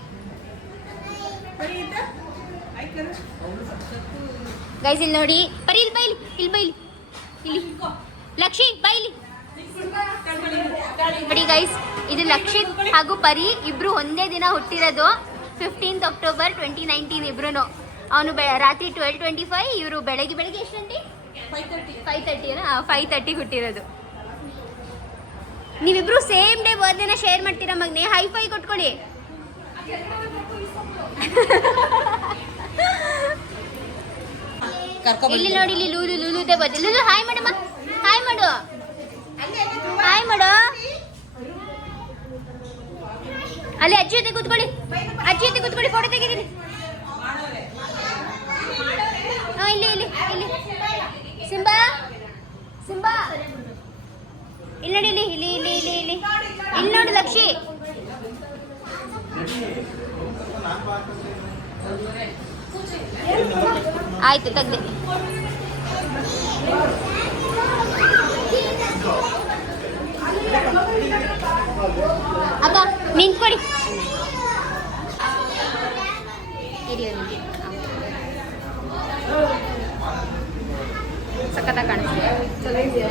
ಗೈಸ್ ಇಲ್ಲಿ ನೋಡಿ, ಪರಿ ಇಲ್ಲಿ ಬೈಲಿ, ಇಲ್ಲಿ ಬೈಲಿ, ಇಲ್ಲಿ ಲಕ್ಷಿ ಬೈಲಿ ನೋಡಿ ಗೈಸ್. ಇದು ಲಕ್ಷಿತ್ ಹಾಗೂ ಪರಿ ಇಬ್ರು ಒಂದೇ ದಿನ ಹುಟ್ಟಿರೋದು. 15th October 2019 ಇಬ್ರು. ಅವನು ರಾತ್ರಿ 12:25, ಇವರು ಬೆಳಗ್ಗೆ ಎಷ್ಟು ಗಂಟೆ? 5:30 ಹುಟ್ಟಿರೋದು. ನೀವಿಬ್ರು ಸೇಮ್ ಡೇ ಬರ್ತ್ಡೇನ ಶೇರ್ ಮಾಡ್ತೀರಾ ಮಗನೇ. ಹೈಫೈ ಕೊಟ್ಕೊಳ್ಳಿ. ಇಲ್ಲಿ ನೋಡಿ, ಇಲ್ಲಿ ಲೂಲುದೇ ಬರ್ತಿ. ಲೂಲು ಹಾಯ್ ಮಾಡಮ್ಮ, ಹಾಯ್ ಮಾಡು, ಹಾಯ್ ಮಾಡು. ಅಲ್ಲಿ ಅಜ್ಜಿ ಜೊತೆ ಕೂತ್ಕೊಳ್ಳಿ, ಅಜ್ಜಿ ಜೊತೆ ಕೂತ್ಕೊಳ್ಳಿ, ಫೋಟೋ ತೆಗೀರಿ. ಇಲ್ಲಿ ಇಲ್ಲಿ ಇಲ್ಲಿ ಸಿಂಬಾ, ಸಿಂಬಾ ಇಲ್ಲಿ ನೋಡಿ, ಇಲ್ಲಿ ಇಲ್ಲಿ ಇಲ್ಲಿ ಇಲ್ಲಿ ಇಲ್ಲಿ ಇಲ್ಲಿ ನೋಡಿ ಲಕ್ಷಿ. ಆಯ್ತು ತೆಗ್ದೆ. ಅಕ್ಕ ನಿಂತ್ಕೊಡಿ. ಸಖತ್ತಾಗಿ ಕಾಣಿಸ್ತಿದೆ,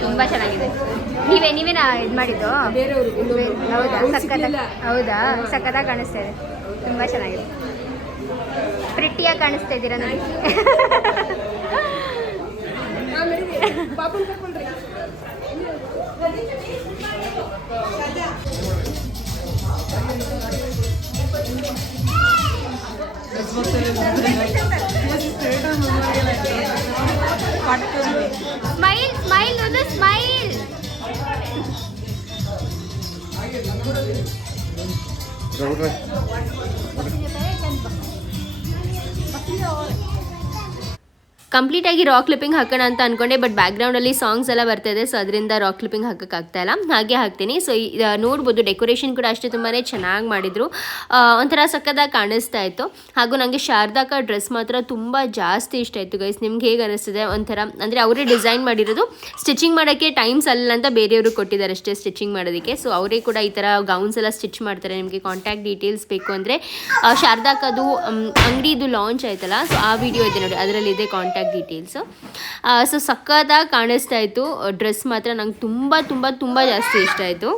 ತುಂಬಾ ಚೆನ್ನಾಗಿದೆ. ನೀವೇನಾ ಇದು ಮಾಡಿದ್ದು? ಹೌದಾ? ಹೌದಾ? ಸಖತ್ತಾಗಿ ಕಾಣಿಸ್ತಾ ಇದೆ, ತುಂಬಾ ಚೆನ್ನಾಗಿದೆ. ಪ್ರಿಟ್ಟಿಯಾಗಿ ಕಾಣಿಸ್ತಾ ಇದ್ದೀರಾ ನನಗೆ. ಸ್ಮೈಲ್ ಸ್ಮೈಲ್ ಒಂದು ಸ್ಮೈಲ್. ಕಂಪ್ಲೀಟಾಗಿ ರಾಕ್ ಕ್ಲಿಪ್ಪಿಂಗ್ ಹಾಕೋಣ ಅಂತ ಅಂದ್ಕೊಂಡೆ, ಬಟ್ ಬ್ಯಾಕ್ಗ್ರೌಂಡಲ್ಲಿ ಸಾಂಗ್ಸ್ ಎಲ್ಲ ಬರ್ತಾಯಿದೆ. ಸೊ ಅದರಿಂದ ರಾಕ್ ಕ್ಲಿಪ್ಪಿಂಗ್ ಹಾಕೋಕ್ಕಾಗ್ತಾಯಿಲ್ಲ, ಹಾಗೆ ಹಾಕ್ತೀನಿ. ಸೊ ನೋಡ್ಬೋದು ಡೆಕೋರೇಷನ್ ಕೂಡ ಅಷ್ಟೇ ತುಂಬಾ ಚೆನ್ನಾಗಿ ಮಾಡಿದರು, ಒಂಥರ ಸಕ್ಕತ್ತಾಗಿ ಕಾಣಿಸ್ತಾ ಇತ್ತು. ಹಾಗೂ ನನಗೆ ಶಾರದಾಕ ಡ್ರೆಸ್ ಮಾತ್ರ ತುಂಬ ಜಾಸ್ತಿ ಇಷ್ಟ ಆಯಿತು ಗೈಸ್. ನಿಮ್ಗೆ ಹೇಗೆ ಅನ್ನಿಸ್ತಿದೆ? ಒಂಥರ ಅಂದರೆ ಅವರೇ ಡಿಸೈನ್ ಮಾಡಿರೋದು, ಸ್ಟಿಚಿಂಗ್ ಮಾಡೋಕ್ಕೆ ಟೈಮ್ಸ್ ಅಲ್ಲ ಅಂತ ಬೇರೆಯವರು ಕೊಟ್ಟಿದ್ದಾರೆ ಅಷ್ಟೇ ಸ್ಟಿಚಿಂಗ್ ಮಾಡೋದಕ್ಕೆ. ಸೊ ಅವರೇ ಕೂಡ ಈ ಥರ ಗೌನ್ಸ್ ಎಲ್ಲ ಸ್ಟಿಚ್ ಮಾಡ್ತಾರೆ. ನಿಮಗೆ ಕಾಂಟ್ಯಾಕ್ಟ್ ಡೀಟೇಲ್ಸ್ ಬೇಕು ಅಂದರೆ ಶಾರದಾಕದು ಅಂಗಡಿದು ಲಾಂಚ್ ಆಯ್ತಲ್ಲ, ಸೊ ಆ ವಿಡಿಯೋ ಇದೆ ನೋಡಿ, ಅದರಲ್ಲಿದೆ ಕಾಂಟ್ಯಾಕ್ಟ್ ಡೀಟೇಲ್ಸು. ಸೊ ಸಕ್ಕತ್ತಾಗಿ ಕಾಣಿಸ್ತಾ ಇತ್ತು ಡ್ರೆಸ್ ಮಾತ್ರ. ನಂಗೆ ತುಂಬ ತುಂಬ ತುಂಬ ಜಾಸ್ತಿ ಇಷ್ಟ ಆಯಿತು.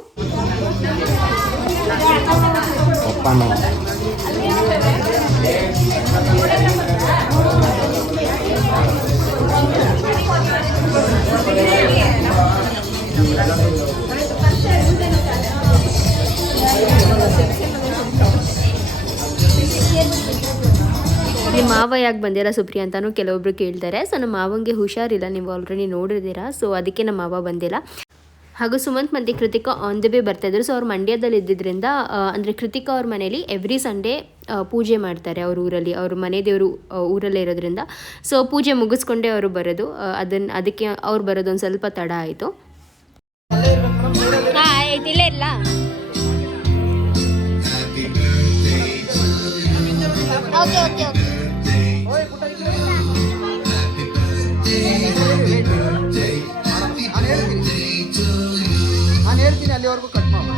ನಿಮ್ಮ ಮಾವ ಯಾಕೆ ಬಂದಿರ ಸುಪ್ರಿಯಾ ಅಂತಲೂ ಕೆಲವೊಬ್ರು ಕೇಳ್ತಾರೆ. ಸೊ ನಮ್ಮ ಮಾವಂಗೆ ಹುಷಾರಿಲ್ಲ, ನೀವು ಆಲ್ರೆಡಿ ನೋಡಿದ್ದೀರಾ. ಸೊ ಅದಕ್ಕೆ ನಮ್ಮ ಮಾವ ಬಂದಿಲ್ಲ. ಹಾಗೂ ಸುಮಂತ್ ಮತ್ತು ಕೃತಿಕಾ ಆನ್ ದ ವೇ ಬರ್ತಾಯಿದ್ರು. ಸೊ ಅವ್ರು ಮಂಡ್ಯದಲ್ಲಿ ಇದ್ದಿದ್ದರಿಂದ, ಅಂದರೆ ಕೃತಿಕಾ ಅವ್ರ ಮನೇಲಿ ಎವ್ರಿ ಸಂಡೇ ಪೂಜೆ ಮಾಡ್ತಾರೆ ಅವ್ರ ಊರಲ್ಲಿ. ಅವ್ರ ಮನೆ ದೇವರು ಊರಲ್ಲೇ ಇರೋದ್ರಿಂದ ಸೊ ಪೂಜೆ ಮುಗಿಸ್ಕೊಂಡೇ ಅವರು ಬರೋದು. ಅದಕ್ಕೆ ಅವ್ರು ಬರೋದು ಒಂದು ಸ್ವಲ್ಪ ತಡ ಆಯಿತು. ಆಯ್ತು, ಇಲ್ಲೇ ಇಲ್ಲ. Okay okay okay. ನಾನು ಹೇಳ್ತೀನಿ ಅಲ್ಲಿವರೆಗೂ ಕಟ್ ಮಾಡಿ.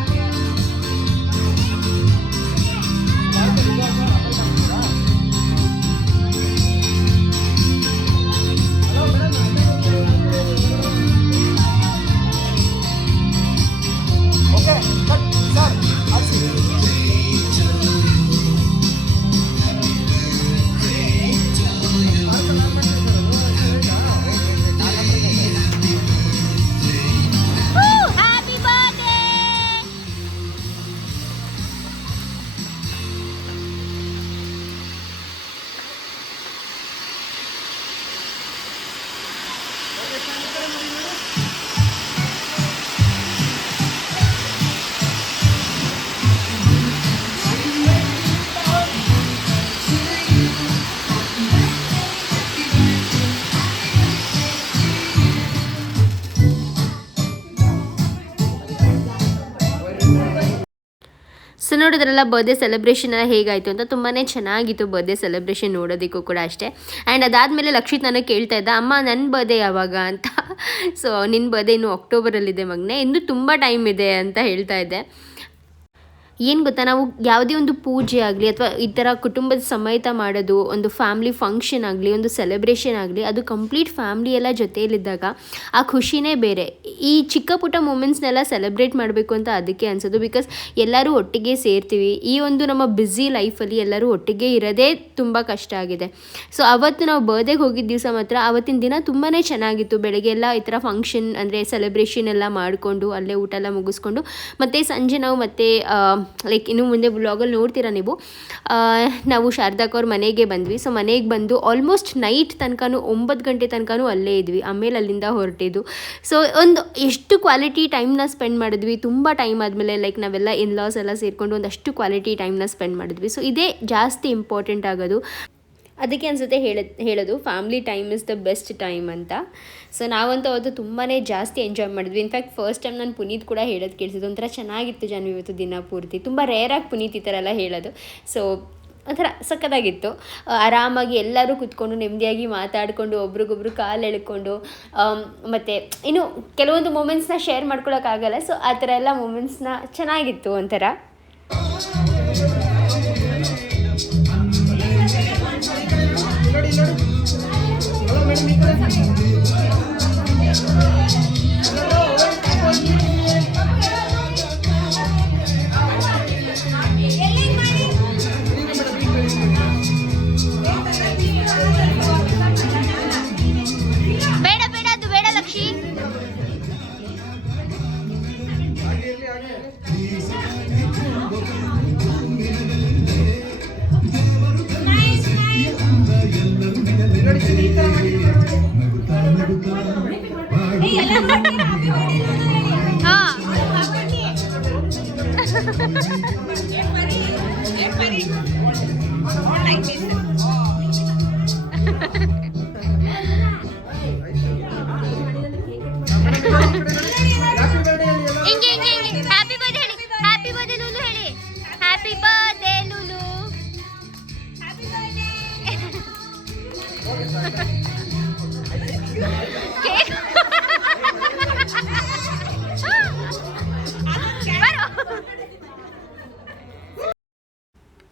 ನೋಡಿದ್ರಲ್ಲ ಬರ್ಡೇ ಸೆಲೆಬ್ರೇಷನ್ ಎಲ್ಲ ಹೇಗಾಯಿತು ಅಂತ. ತುಂಬಾ ಚೆನ್ನಾಗಿತ್ತು ಬರ್ಡೇ ಸೆಲೆಬ್ರೇಷನ್ ನೋಡೋದಕ್ಕೂ ಕೂಡ ಅಷ್ಟೇ. ಆ್ಯಂಡ್ ಅದಾದಮೇಲೆ ಲಕ್ಷಿತ್ ನನಗೆ ಕೇಳ್ತಾ ಇದ್ದ, ಅಮ್ಮ ನನ್ನ ಬರ್ಡೇ ಯಾವಾಗ ಅಂತ. ಸೊ ನಿನ್ನ ಬರ್ಡೇ ಇನ್ನೂ ಅಕ್ಟೋಬರಲ್ಲಿದೆ ಮಗನೇ, ಇನ್ನೂ ತುಂಬ ಟೈಮ್ ಇದೆ ಅಂತ ಹೇಳ್ತಾ ಇದ್ದೆ. ಏನು ಗೊತ್ತಾ, ನಾವು ಯಾವುದೇ ಒಂದು ಪೂಜೆ ಆಗಲಿ ಅಥವಾ ಈ ಥರ ಕುಟುಂಬದ ಸಮೇತ ಮಾಡೋದು, ಒಂದು ಫ್ಯಾಮ್ಲಿ ಫಂಕ್ಷನ್ ಆಗಲಿ, ಒಂದು ಸೆಲೆಬ್ರೇಷನ್ ಆಗಲಿ, ಅದು ಕಂಪ್ಲೀಟ್ ಫ್ಯಾಮ್ಲಿ ಎಲ್ಲ ಜೊತೆಯಲ್ಲಿದ್ದಾಗ ಆ ಖುಷಿನೇ ಬೇರೆ. ಈ ಚಿಕ್ಕ ಪುಟ್ಟ ಮೂಮೆಂಟ್ಸ್ನೆಲ್ಲ ಸೆಲೆಬ್ರೇಟ್ ಮಾಡಬೇಕು ಅಂತ ಅದಕ್ಕೆ ಅನಿಸೋದು. ಬಿಕಾಸ್ ಎಲ್ಲರೂ ಒಟ್ಟಿಗೆ ಸೇರ್ತೀವಿ. ಈ ಒಂದು ನಮ್ಮ ಬ್ಯುಸಿ ಲೈಫಲ್ಲಿ ಎಲ್ಲರೂ ಒಟ್ಟಿಗೆ ಇರೋದೇ ತುಂಬ ಕಷ್ಟ ಆಗಿದೆ. ಸೊ ಅವತ್ತು ನಾವು ಬರ್ಡೇಗೆ ಹೋಗಿದ್ದ ದಿವಸ ಮಾತ್ರ ಅವತ್ತಿನ ದಿನ ತುಂಬಾ ಚೆನ್ನಾಗಿತ್ತು. ಬೆಳಗ್ಗೆ ಎಲ್ಲ ಈ ಥರ ಫಂಕ್ಷನ್ ಅಂದರೆ ಸೆಲೆಬ್ರೇಷನ್ ಎಲ್ಲ ಮಾಡಿಕೊಂಡು ಅಲ್ಲೇ ಊಟ ಎಲ್ಲ ಮುಗಿಸ್ಕೊಂಡು ಮತ್ತು ಸಂಜೆ ನಾವು ಮತ್ತೆ ಲೈಕ್ ಇನ್ನು ಮುಂದೆ ಬ್ಲಾಗಲ್ಲಿ ನೋಡ್ತೀರಾ ನೀವು, ನಾವು ಶಾರದಾಕ್ಕವ್ರ ಮನೆಗೆ ಬಂದ್ವಿ. ಸೊ ಮನೆಗೆ ಬಂದು ಆಲ್ಮೋಸ್ಟ್ ನೈಟ್ ತನಕನೂ 9 ಗಂಟೆ ತನಕನೂ ಅಲ್ಲೇ ಇದ್ವಿ. ಆಮೇಲೆ ಅಲ್ಲಿಂದ ಹೊರಟಿದ್ದು. ಸೊ ಒಂದು ಎಷ್ಟು ಕ್ವಾಲಿಟಿ ಟೈಮ್ನ ಸ್ಪೆಂಡ್ ಮಾಡಿದ್ವಿ. ತುಂಬ ಟೈಮ್ ಆದಮೇಲೆ ಲೈಕ್ ನಾವೆಲ್ಲ ಇನ್ಲಾಸ್ ಎಲ್ಲ ಸೇರಿಕೊಂಡು ಒಂದಷ್ಟು ಕ್ವಾಲಿಟಿ ಟೈಮ್ನ ಸ್ಪೆಂಡ್ ಮಾಡಿದ್ವಿ. ಸೊ ಇದೇ ಜಾಸ್ತಿ ಇಂಪಾರ್ಟೆಂಟ್ ಆಗೋದು. ಅದಕ್ಕೆ ಅನಿಸುತ್ತೆ ಹೇಳೋದು family time is the best time ಅಂತ. ಸೊ ನಾವಂತೂ ಅವತ್ತು ತುಂಬಾ ಜಾಸ್ತಿ ಎಂಜಾಯ್ ಮಾಡಿದ್ವಿ. ಇನ್ಫ್ಯಾಕ್ಟ್ ಫಸ್ಟ್ ಟೈಮ್ ನಾನು ಪುನೀತ್ ಕೂಡ ಹೇಳೋದು ಕೇಳಿಸಿದ್ದು. ಒಂಥರ ಚೆನ್ನಾಗಿತ್ತು ಜಾನ್ವಿ ಇವತ್ತು ದಿನ ಪೂರ್ತಿ. ತುಂಬ ರೇರಾಗಿ ಪುನೀತ್ ಈ ಥರ ಎಲ್ಲ ಹೇಳೋದು. ಸೊ ಒಂಥರ ಸಕ್ಕತ್ತಾಗಿತ್ತು. ಆರಾಮಾಗಿ ಎಲ್ಲರೂ ಕೂತ್ಕೊಂಡು ನೆಮ್ಮದಿಯಾಗಿ ಮಾತಾಡಿಕೊಂಡು ಒಬ್ರಿಗೊಬ್ರು ಕಾಲು ಎಳ್ಕೊಂಡು ಮತ್ತು ಇನ್ನು ಕೆಲವೊಂದು ಮೂಮೆಂಟ್ಸ್ನ ಶೇರ್ ಮಾಡ್ಕೊಳಕ್ಕಾಗಲ್ಲ. ಸೊ ಆ ಥರ ಎಲ್ಲ ಮೂಮೆಂಟ್ಸ್ನ ಚೆನ್ನಾಗಿತ್ತು ಒಂಥರ.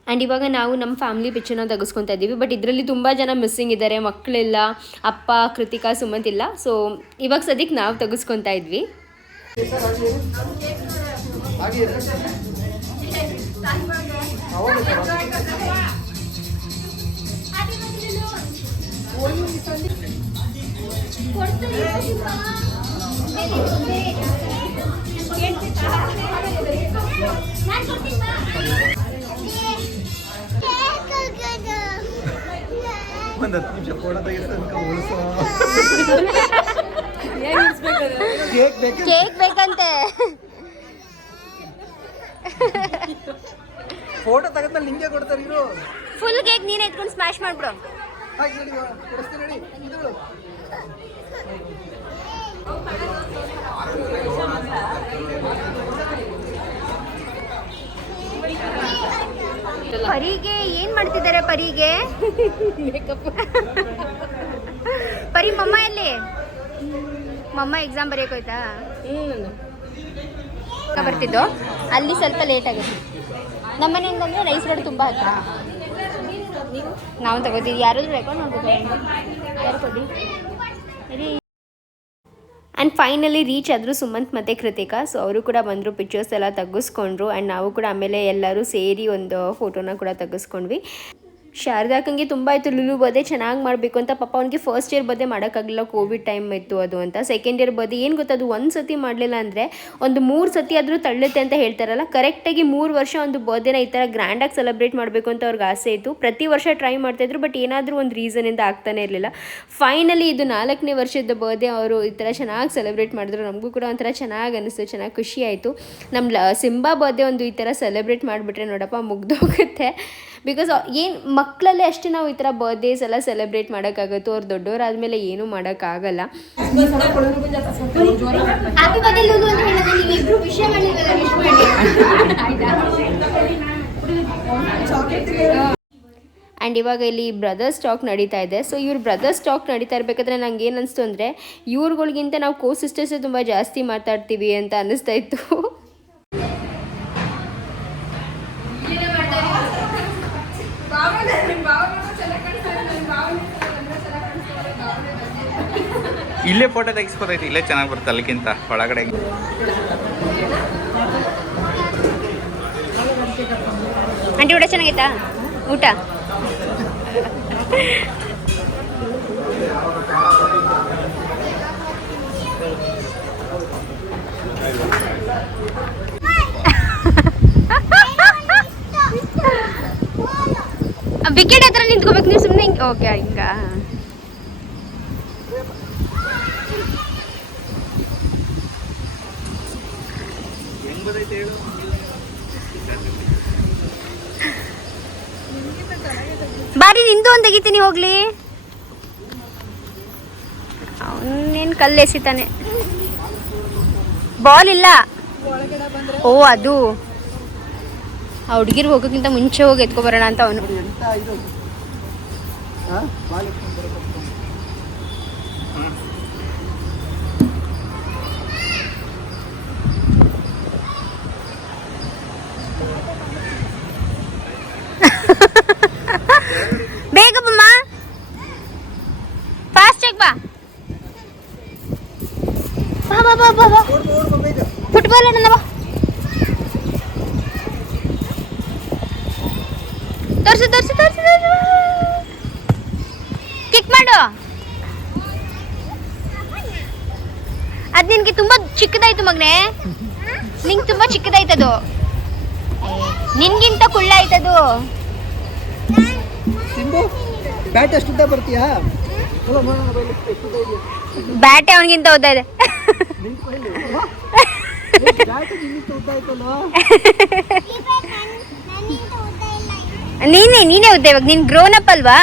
ಆ್ಯಂಡ್ ಇವಾಗ ನಾವು ನಮ್ಮ ಫ್ಯಾಮಿಲಿ ಪಿಕ್ಚರ್ನ ತೆಗೆಸ್ಕೊತಾ ಇದ್ದೀವಿ. ಬಟ್ ಇದರಲ್ಲಿ ತುಂಬ ಜನ ಮಿಸ್ಸಿಂಗ್ ಇದ್ದಾರೆ. ಮಕ್ಕಳಿಲ್ಲ, ಅಪ್ಪ, ಕೃತಿಕಾ, ಸುಮಂತ್ ಇಲ್ಲ. ಸೊ ಇವಾಗ ಸದ್ಯಕ್ಕೆ ನಾವು ತೆಗೆಸ್ಕೊತಾ ಇದ್ವಿ. ಒಂದು 10 ನಿಮಿಷ ಫೋಟೋ ತೆಗಿಸ್ತಾ ಉಳಿಸೋ ಕೇಕ್ ಬೇಕಂತೆ. ಫೋಟೋ ತೆಗೆದ್ಮೇಲೆ ನಿಂಗೆ ಕೊಡ್ತಾರೆ ಇರು. ಫುಲ್ ಕೇಕ್ ನೀನು ಎತ್ಕೊಂಡು ಸ್ಮ್ಯಾಶ್ ಮಾಡ್ಬಿಡು. ಪರಿಗೆ ಏನ್ ಮಾಡ್ತಿದ್ದಾರೆ? ಪರಿಗೆ ಪರಿ ಮಮ್ಮ ಎಲ್ಲಿ? ಮಮ್ಮ ಎಕ್ಸಾಮ್ ಬರೆಯಕ್ಕೆ ಹೋಯ್ತಾ? ಬರ್ತಿದ್ದು ಅಲ್ಲಿ ಸ್ವಲ್ಪ ಲೇಟ್ ಆಗುತ್ತೆ. ನಮ್ಮನೆಯಿಂದ ಅಂದರೆ ರೈಸ್ ರೋಡ್ ತುಂಬ ಹತ್ರ. ನಾವು ತಗೋತೀವಿ. ಯಾರಾದ್ರೂ ರೆಕಾರ್ಡ್ ಮಾಡ್ಬೇಕು. ಯಾರು ಕೊಡಿ. ಆ್ಯಂಡ್ ಫೈನಲಿ ರೀಚ್ ಆದರು ಸುಮಂತ್ ಮತ್ತು ಕೃತಿಕಾ. ಸೊ ಅವರು ಕೂಡ ಬಂದರು, ಪಿಕ್ಚರ್ಸ್ ಎಲ್ಲ ತೆಗೆಸ್ಕೊಂಡ್ರು. ಆ್ಯಂಡ್ ನಾವು ಕೂಡ ಆಮೇಲೆ ಎಲ್ಲರೂ ಸೇರಿ ಒಂದು ಫೋಟೋನ ಕೂಡ ತೆಗೆಸ್ಕೊಂಡ್ವಿ. ಶಾರದಾಕಂಗೆ ತುಂಬ ಆಯಿತು ಲುಲು ಬರ್ಡೇ ಚೆನ್ನಾಗಿ ಮಾಡಬೇಕು ಅಂತ. ಪಾಪ ಅವನಿಗೆ ಫಸ್ಟ್ ಇಯರ್ ಬರ್ಡೇ ಮಾಡೋಕ್ಕಾಗಲಿಲ್ಲ, ಕೋವಿಡ್ ಟೈಮ್ ಇತ್ತು ಅದು ಅಂತ. ಸೆಕೆಂಡ್ ಇಯರ್ ಬರ್ಡೇ ಏನು ಗೊತ್ತದು, ಒಂದು ಸತಿ ಮಾಡಲಿಲ್ಲ ಅಂದರೆ ಒಂದು 3 ಸತಿ ಆದರೂ ತಳ್ಳುತ್ತೆ ಅಂತ ಹೇಳ್ತಾರಲ್ಲ. ಕರೆಕ್ಟಾಗಿ 3 ವರ್ಷ ಒಂದು ಬರ್ಡೇನ ಈ ಥರ ಗ್ರ್ಯಾಂಡಾಗಿ ಸೆಲೆಬ್ರೇಟ್ ಮಾಡಬೇಕು ಅಂತ ಅವ್ರಿಗೆ ಆಸೆ ಇತ್ತು. ಪ್ರತಿ ವರ್ಷ ಟ್ರೈ ಮಾಡ್ತಾಯಿದ್ರು. ಬಟ್ ಏನಾದರೂ ಒಂದು ರೀಸನಿಂದ ಆಗ್ತಾನೆ ಇರಲಿಲ್ಲ. ಫೈನಲಿ ಇದು 4ನೇ ವರ್ಷದ ಬರ್ಡೇ ಅವರು ಈ ಥರ ಚೆನ್ನಾಗಿ ಸೆಲೆಬ್ರೇಟ್ ಮಾಡಿದ್ರು. ನಮಗೂ ಕೂಡ ಒಂಥರ ಚೆನ್ನಾಗಿ ಅನ್ನಿಸ್ತು, ಚೆನ್ನಾಗಿ ಖುಷಿ ಆಯಿತು. ನಮ್ಮ ಸಿಂಬಾ ಬರ್ಡೇ ಒಂದು ಈ ಥರ ಸೆಲೆಬ್ರೇಟ್ ಮಾಡಿಬಿಟ್ರೆ ನೋಡಪ್ಪ ಮುಗ್ದೋಗುತ್ತೆ. ಬಿಕಾಸ್ ಏನು ಮಕ್ಕಳಲ್ಲೇ ಅಷ್ಟೇ ನಾವು ಈ ಥರ ಬರ್ಡೇಸ್ ಎಲ್ಲ ಸೆಲೆಬ್ರೇಟ್ ಮಾಡೋಕ್ಕಾಗತ್ತು. ಅವ್ರು ದೊಡ್ಡವರಾದ್ಮೇಲೆ ಏನೂ ಮಾಡೋಕ್ಕಾಗಲ್ಲ. ಹ್ಯಾಪಿ ಬರ್ತ್ಡೇ ಲೂಲು ಅಂತ ಹೇಳಿದ್ರೆ ನೀವು ಇಬ್ರು ವಿಷಯ ಮಾಡಿದ್ರಲ್ಲ, ವಿಶ್ ಮಾಡಿ ಆ್ಯಂಡ್ ಇವಾಗ ಇಲ್ಲಿ ಬ್ರದರ್ಸ್ ಟಾಕ್ ನಡೀತಾ ಇದೆ. ಸೊ ಇವ್ರ ಬ್ರದರ್ಸ್ ಟಾಕ್ ನಡೀತಾ ಇರಬೇಕಾದ್ರೆ ನಂಗೆ ಏನು ಅನಿಸ್ತು ಅಂದರೆ ಇವ್ರುಗಳಿಗಿಂತ ನಾವು ಕೋ ಸಿಸ್ಟರ್ಸೇ ತುಂಬ ಜಾಸ್ತಿ ಮಾತಾಡ್ತೀವಿ ಅಂತ ಅನ್ನಿಸ್ತಾ ಇತ್ತು. ಇಲ್ಲೇ ಫೋಟೋ ತೆಗಿಸ್ಬೋದೈತಿ, ಇಲ್ಲೇ ಚೆನ್ನಾಗಿ ಬರುತ್ತೆ ಅಲ್ಲಿಗಿಂತ ಒಳಗಡೆ. ಆಂಟಿ ಊಟ ಚೆನ್ನಾಗೈತಾ? ಊಟ ವಿಕೆಟ್ ಹತ್ರ ನಿಂತ್ಕೋಬೇಕು ನೀವು ಸುಮ್ಮನೆ. ಓಕೆ ಹಿಂಗ ಬಾರಿ ನಿಂದು ಒಂದು ತೆಗಿತೀನಿ ಹೋಗ್ಲಿ. ಅವನೇನು ಕಲ್ಲು ಎಸಿತಾನೆ. ಬಾಲ್ ಇಲ್ಲ. ಓ ಅದು ಆ ಹುಡುಗಿರ್ ಹೋಗೋಕ್ಕಿಂತ ಮುಂಚೆ ಹೋಗಿ ಎತ್ಕೊಬರೋಣ ಅಂತ ಅವನು. ಬೇಗ ಬಮ್ಮ, ಫಾಸ್ಟ್ ಆಗಿ ಬಾ. ಬಾ ಬಾ ಬಾ ಬಾ ಬಾ. ಫುಟ್ಬಾಲ್ ಆಡೋಣ ಬಾ. ತೋರ್ಸು ತೋರ್ಸು ತೋರ್ಸು ತೋರ್ಸು. ಕಿಕ್ ಮಾಡು. ಅದು ನಿನಗೆ ತುಂಬಾ ಚಿಕ್ಕದಾಯ್ತು ಮಗನೇ. ನಿಂಗೆ ತುಂಬಾ ಚಿಕ್ಕದಾಯ್ತದು. ನಿನ್ಗಿಂತ ಕುಳ್ಳ ಆಯ್ತದು. ಬ್ಯಾಟ್ ಎಷ್ಟು ಉದ್ದ ಬರ್ತೀಯಾ? ಬ್ಯಾಟೆ ಅವನಿಗಿಂತ ಉದ್ದ ಇದೆ. ನೀನೇ ಉದ್ದ ಇವಾಗ. ನೀನ್ ಗ್ರೋನ್ ಅಪ್ ಅಲ್ವಾ?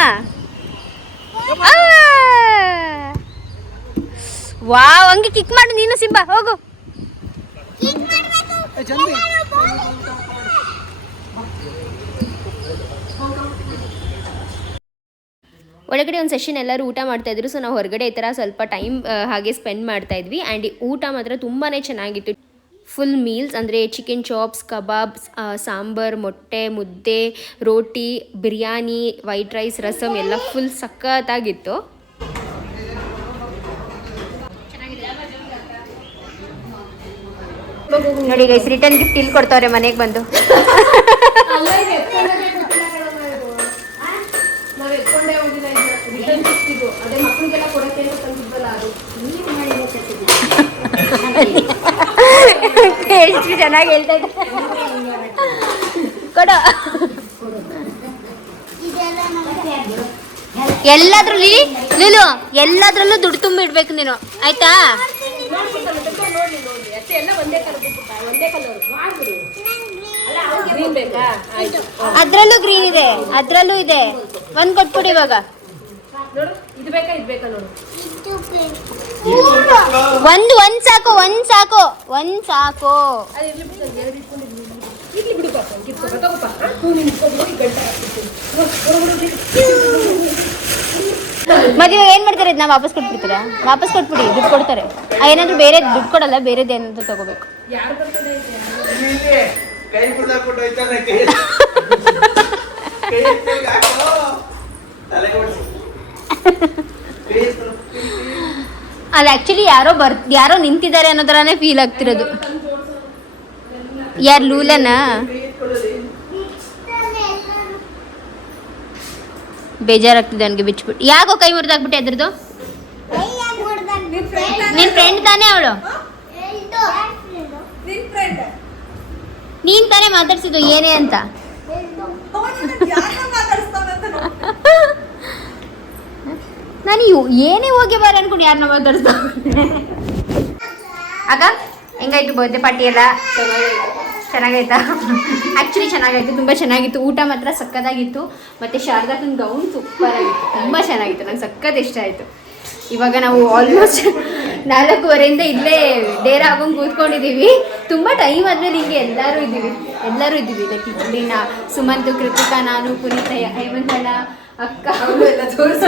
ವಾವ್, ಹಂಗೆ ಕಿಕ್ ಮಾಡು ನೀನು. ಸಿಂಬಾ ಹೋಗು. ಒಳಗಡೆ ಒಂದು ಸೆಷನ್ ಎಲ್ಲರೂ ಊಟ ಮಾಡ್ತಾಯಿದ್ರು. ಸೊ ನಾವು ಹೊರಗಡೆ ಈ ಥರ ಸ್ವಲ್ಪ ಟೈಮ್ ಹಾಗೆ ಸ್ಪೆಂಡ್ ಮಾಡ್ತಾಯಿದ್ವಿ. ಆ್ಯಂಡ್ ಊಟ ಮಾತ್ರ ತುಂಬಾ ಚೆನ್ನಾಗಿತ್ತು. ಫುಲ್ ಮೀಲ್ಸ್ ಅಂದರೆ ಚಿಕನ್ ಚಾಪ್ಸ್, ಕಬಾಬ್ಸ್, ಸಾಂಬಾರ್, ಮೊಟ್ಟೆ, ಮುದ್ದೆ, ರೋಟಿ, ಬಿರಿಯಾನಿ, ವೈಟ್ ರೈಸ್, ರಸಮ್ ಎಲ್ಲ ಫುಲ್ ಸಖತ್ತಾಗಿತ್ತು. ನೋಡಿ ಗೈಸ್, ರಿಟರ್ನ್ ಗಿಫ್ಟ್ ಇಲ್ಲಿ ಕೊಡ್ತಾವ್ರೆ ಮನೆಗೆ ಬಂದು. ಎಷ್ಟು ಚೆನ್ನಾಗಿ ಹೇಳ್ತಾ ಇದ್ದ. ಕೊಡ. ಎಲ್ಲದ್ರಲ್ಲಿ ಲೂಲು, ಎಲ್ಲದ್ರಲ್ಲೂ ದುಡ್ಡು ತುಂಬಿ ಇಡ್ಬೇಕು ನೀನು, ಆಯ್ತಾ? ಅದ್ರಲ್ಲೂ ಗ್ರೀನ್ ಇದೆ, ಅದ್ರಲ್ಲೂ ಇದೆ. ಒಂದ್ ಕೊಟ್ಬಿಡಿ ಇವಾಗ. ಒಂದ್ ಸಾಕು, ಒಂದ್ ಸಾಕು, ಒಂದ್ ಸಾಕು. ಮದುವೆ ಏನ್ ಮಾಡ್ತಾರೆ? ಇದನ್ನ ವಾಪಸ್ ಕೊಟ್ಬಿಡ್ತೀರಾ? ವಾಪಸ್ ಕೊಟ್ಬಿಡಿ, ದುಡ್ಡು ಕೊಡ್ತಾರೆ. ಏನಾದ್ರು ಬೇರೆ ದುಡ್ಡು ಕೊಡಲ್ಲ, ಬೇರೆದು ಏನಾದ್ರು ತಗೋಬೇಕು. ಅದು ಆಕ್ಚುಲಿ ಯಾರೋ ನಿಂತಿದ್ದಾರೆ ಅನ್ನೋದರನೇ ಫೀಲ್ ಆಗ್ತಿರೋದು. ಯಾರು ಲೂಲನಾ? ಬೇಜಾರಾಗ್ತಿದೆ ನನಗೆ ಬಿಚ್ಬಿಟ್ಟು. ಯಾಕೋ ಕೈ ಮುರಿದಾಗ್ಬಿಟ್ಟೆ ಅದ್ರದ್ದು? ನಿನ್ ಫ್ರೆಂಡ್ ತಾನೇ ಅವಳು? ನೀನ್ ತಾನೇ ಮಾತಾಡ್ಸಿದ್ದು ಏನೇ ಅಂತ? ನಾನು ಏನೇ ಹೋಗಿ ಬಾರ ಅನ್ಕೊಂಡು ಯಾರನ್ನ ಮಾತಾಡ್ಸ್ದ. ಆಗ ಹೆಂಗಾಯ್ತು ಬರ್ತ್ಡೇ ಪಾರ್ಟಿ ಎಲ್ಲ? ಚೆನ್ನಾಗಾಯ್ತಾ? ಆ್ಯಕ್ಚುಲಿ ಚೆನ್ನಾಗಾಯ್ತು, ತುಂಬ ಚೆನ್ನಾಗಿತ್ತು. ಊಟ ಮಾತ್ರ ಸಕ್ಕತ್ತಾಗಿತ್ತು. ಮತ್ತು ಶಾರದಾಕನ ಗೌನ್ ಸೂಪರ್ ಆಗಿತ್ತು, ತುಂಬ ಚೆನ್ನಾಗಿತ್ತು. ನಂಗೆ ಸಕ್ಕತ್ ಇಷ್ಟ ಆಯಿತು. ಇವಾಗ ನಾವು ಆಲ್ಮೋಸ್ಟ್ 4:15 ಇಲ್ಲೇ ಡೇರ ಹಾಕೊಂಡು ಕೂತ್ಕೊಂಡಿದ್ದೀವಿ. ತುಂಬ ಟೈಮ್ ಆದಮೇಲೆ ಹಿಂಗೆ ಎಲ್ಲರೂ ಇದ್ದೀವಿ ಲೈಕ್ ಇಲ್ಲಿ ಸುಮಂತು, ಕೃತಿಕಾ, ನಾನು, ಪುನೀತ, ಹೇಮಂತಳ, ಅಕ್ಕ ಎಲ್ಲ ತೋರಿಸ.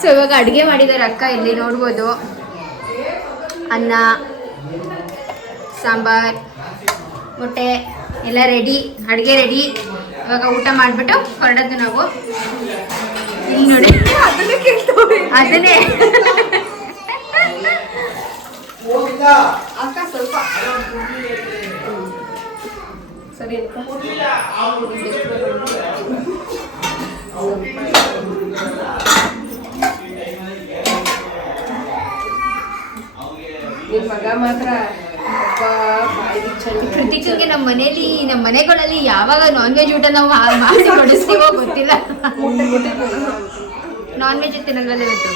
ಸೊ ಇವಾಗ ಅಡುಗೆ ಮಾಡಿದ್ದಾರೆ ಅಕ್ಕ, ಇಲ್ಲಿ ನೋಡ್ಬೋದು. ಅನ್ನ, ಸಾಂಬಾರ್, ಮೊಟ್ಟೆ ಎಲ್ಲ ರೆಡಿ, ಅಡುಗೆ ರೆಡಿ. ಇವಾಗ ಊಟ ಮಾಡಿಬಿಟ್ಟು ಹೊರಡೋದು ನಾವು. ಇಲ್ಲಿ ನೋಡಿ ಅದನ್ನೇ ಅಕ್ಕ ಸ್ವಲ್ಪ ಸರಿ ನಿನ್ ಮಗ ಮಾತ್ರ ಕೃತಿಕಂಗೆ ನಮ್ಮ ಮನೆಗಳಲ್ಲಿ ಯಾವಾಗ ನಾನ್ ವೆಜ್ ಊಟ ನಾವು ಮಾಡಿ ಬಡಿಸ್ತೀವೋ ಗೊತ್ತಿಲ್ಲ. ನಾನ್ ವೆಜ್ ತಿನ್ನಲ್ವಲ್ಲ ಇವತ್ತು.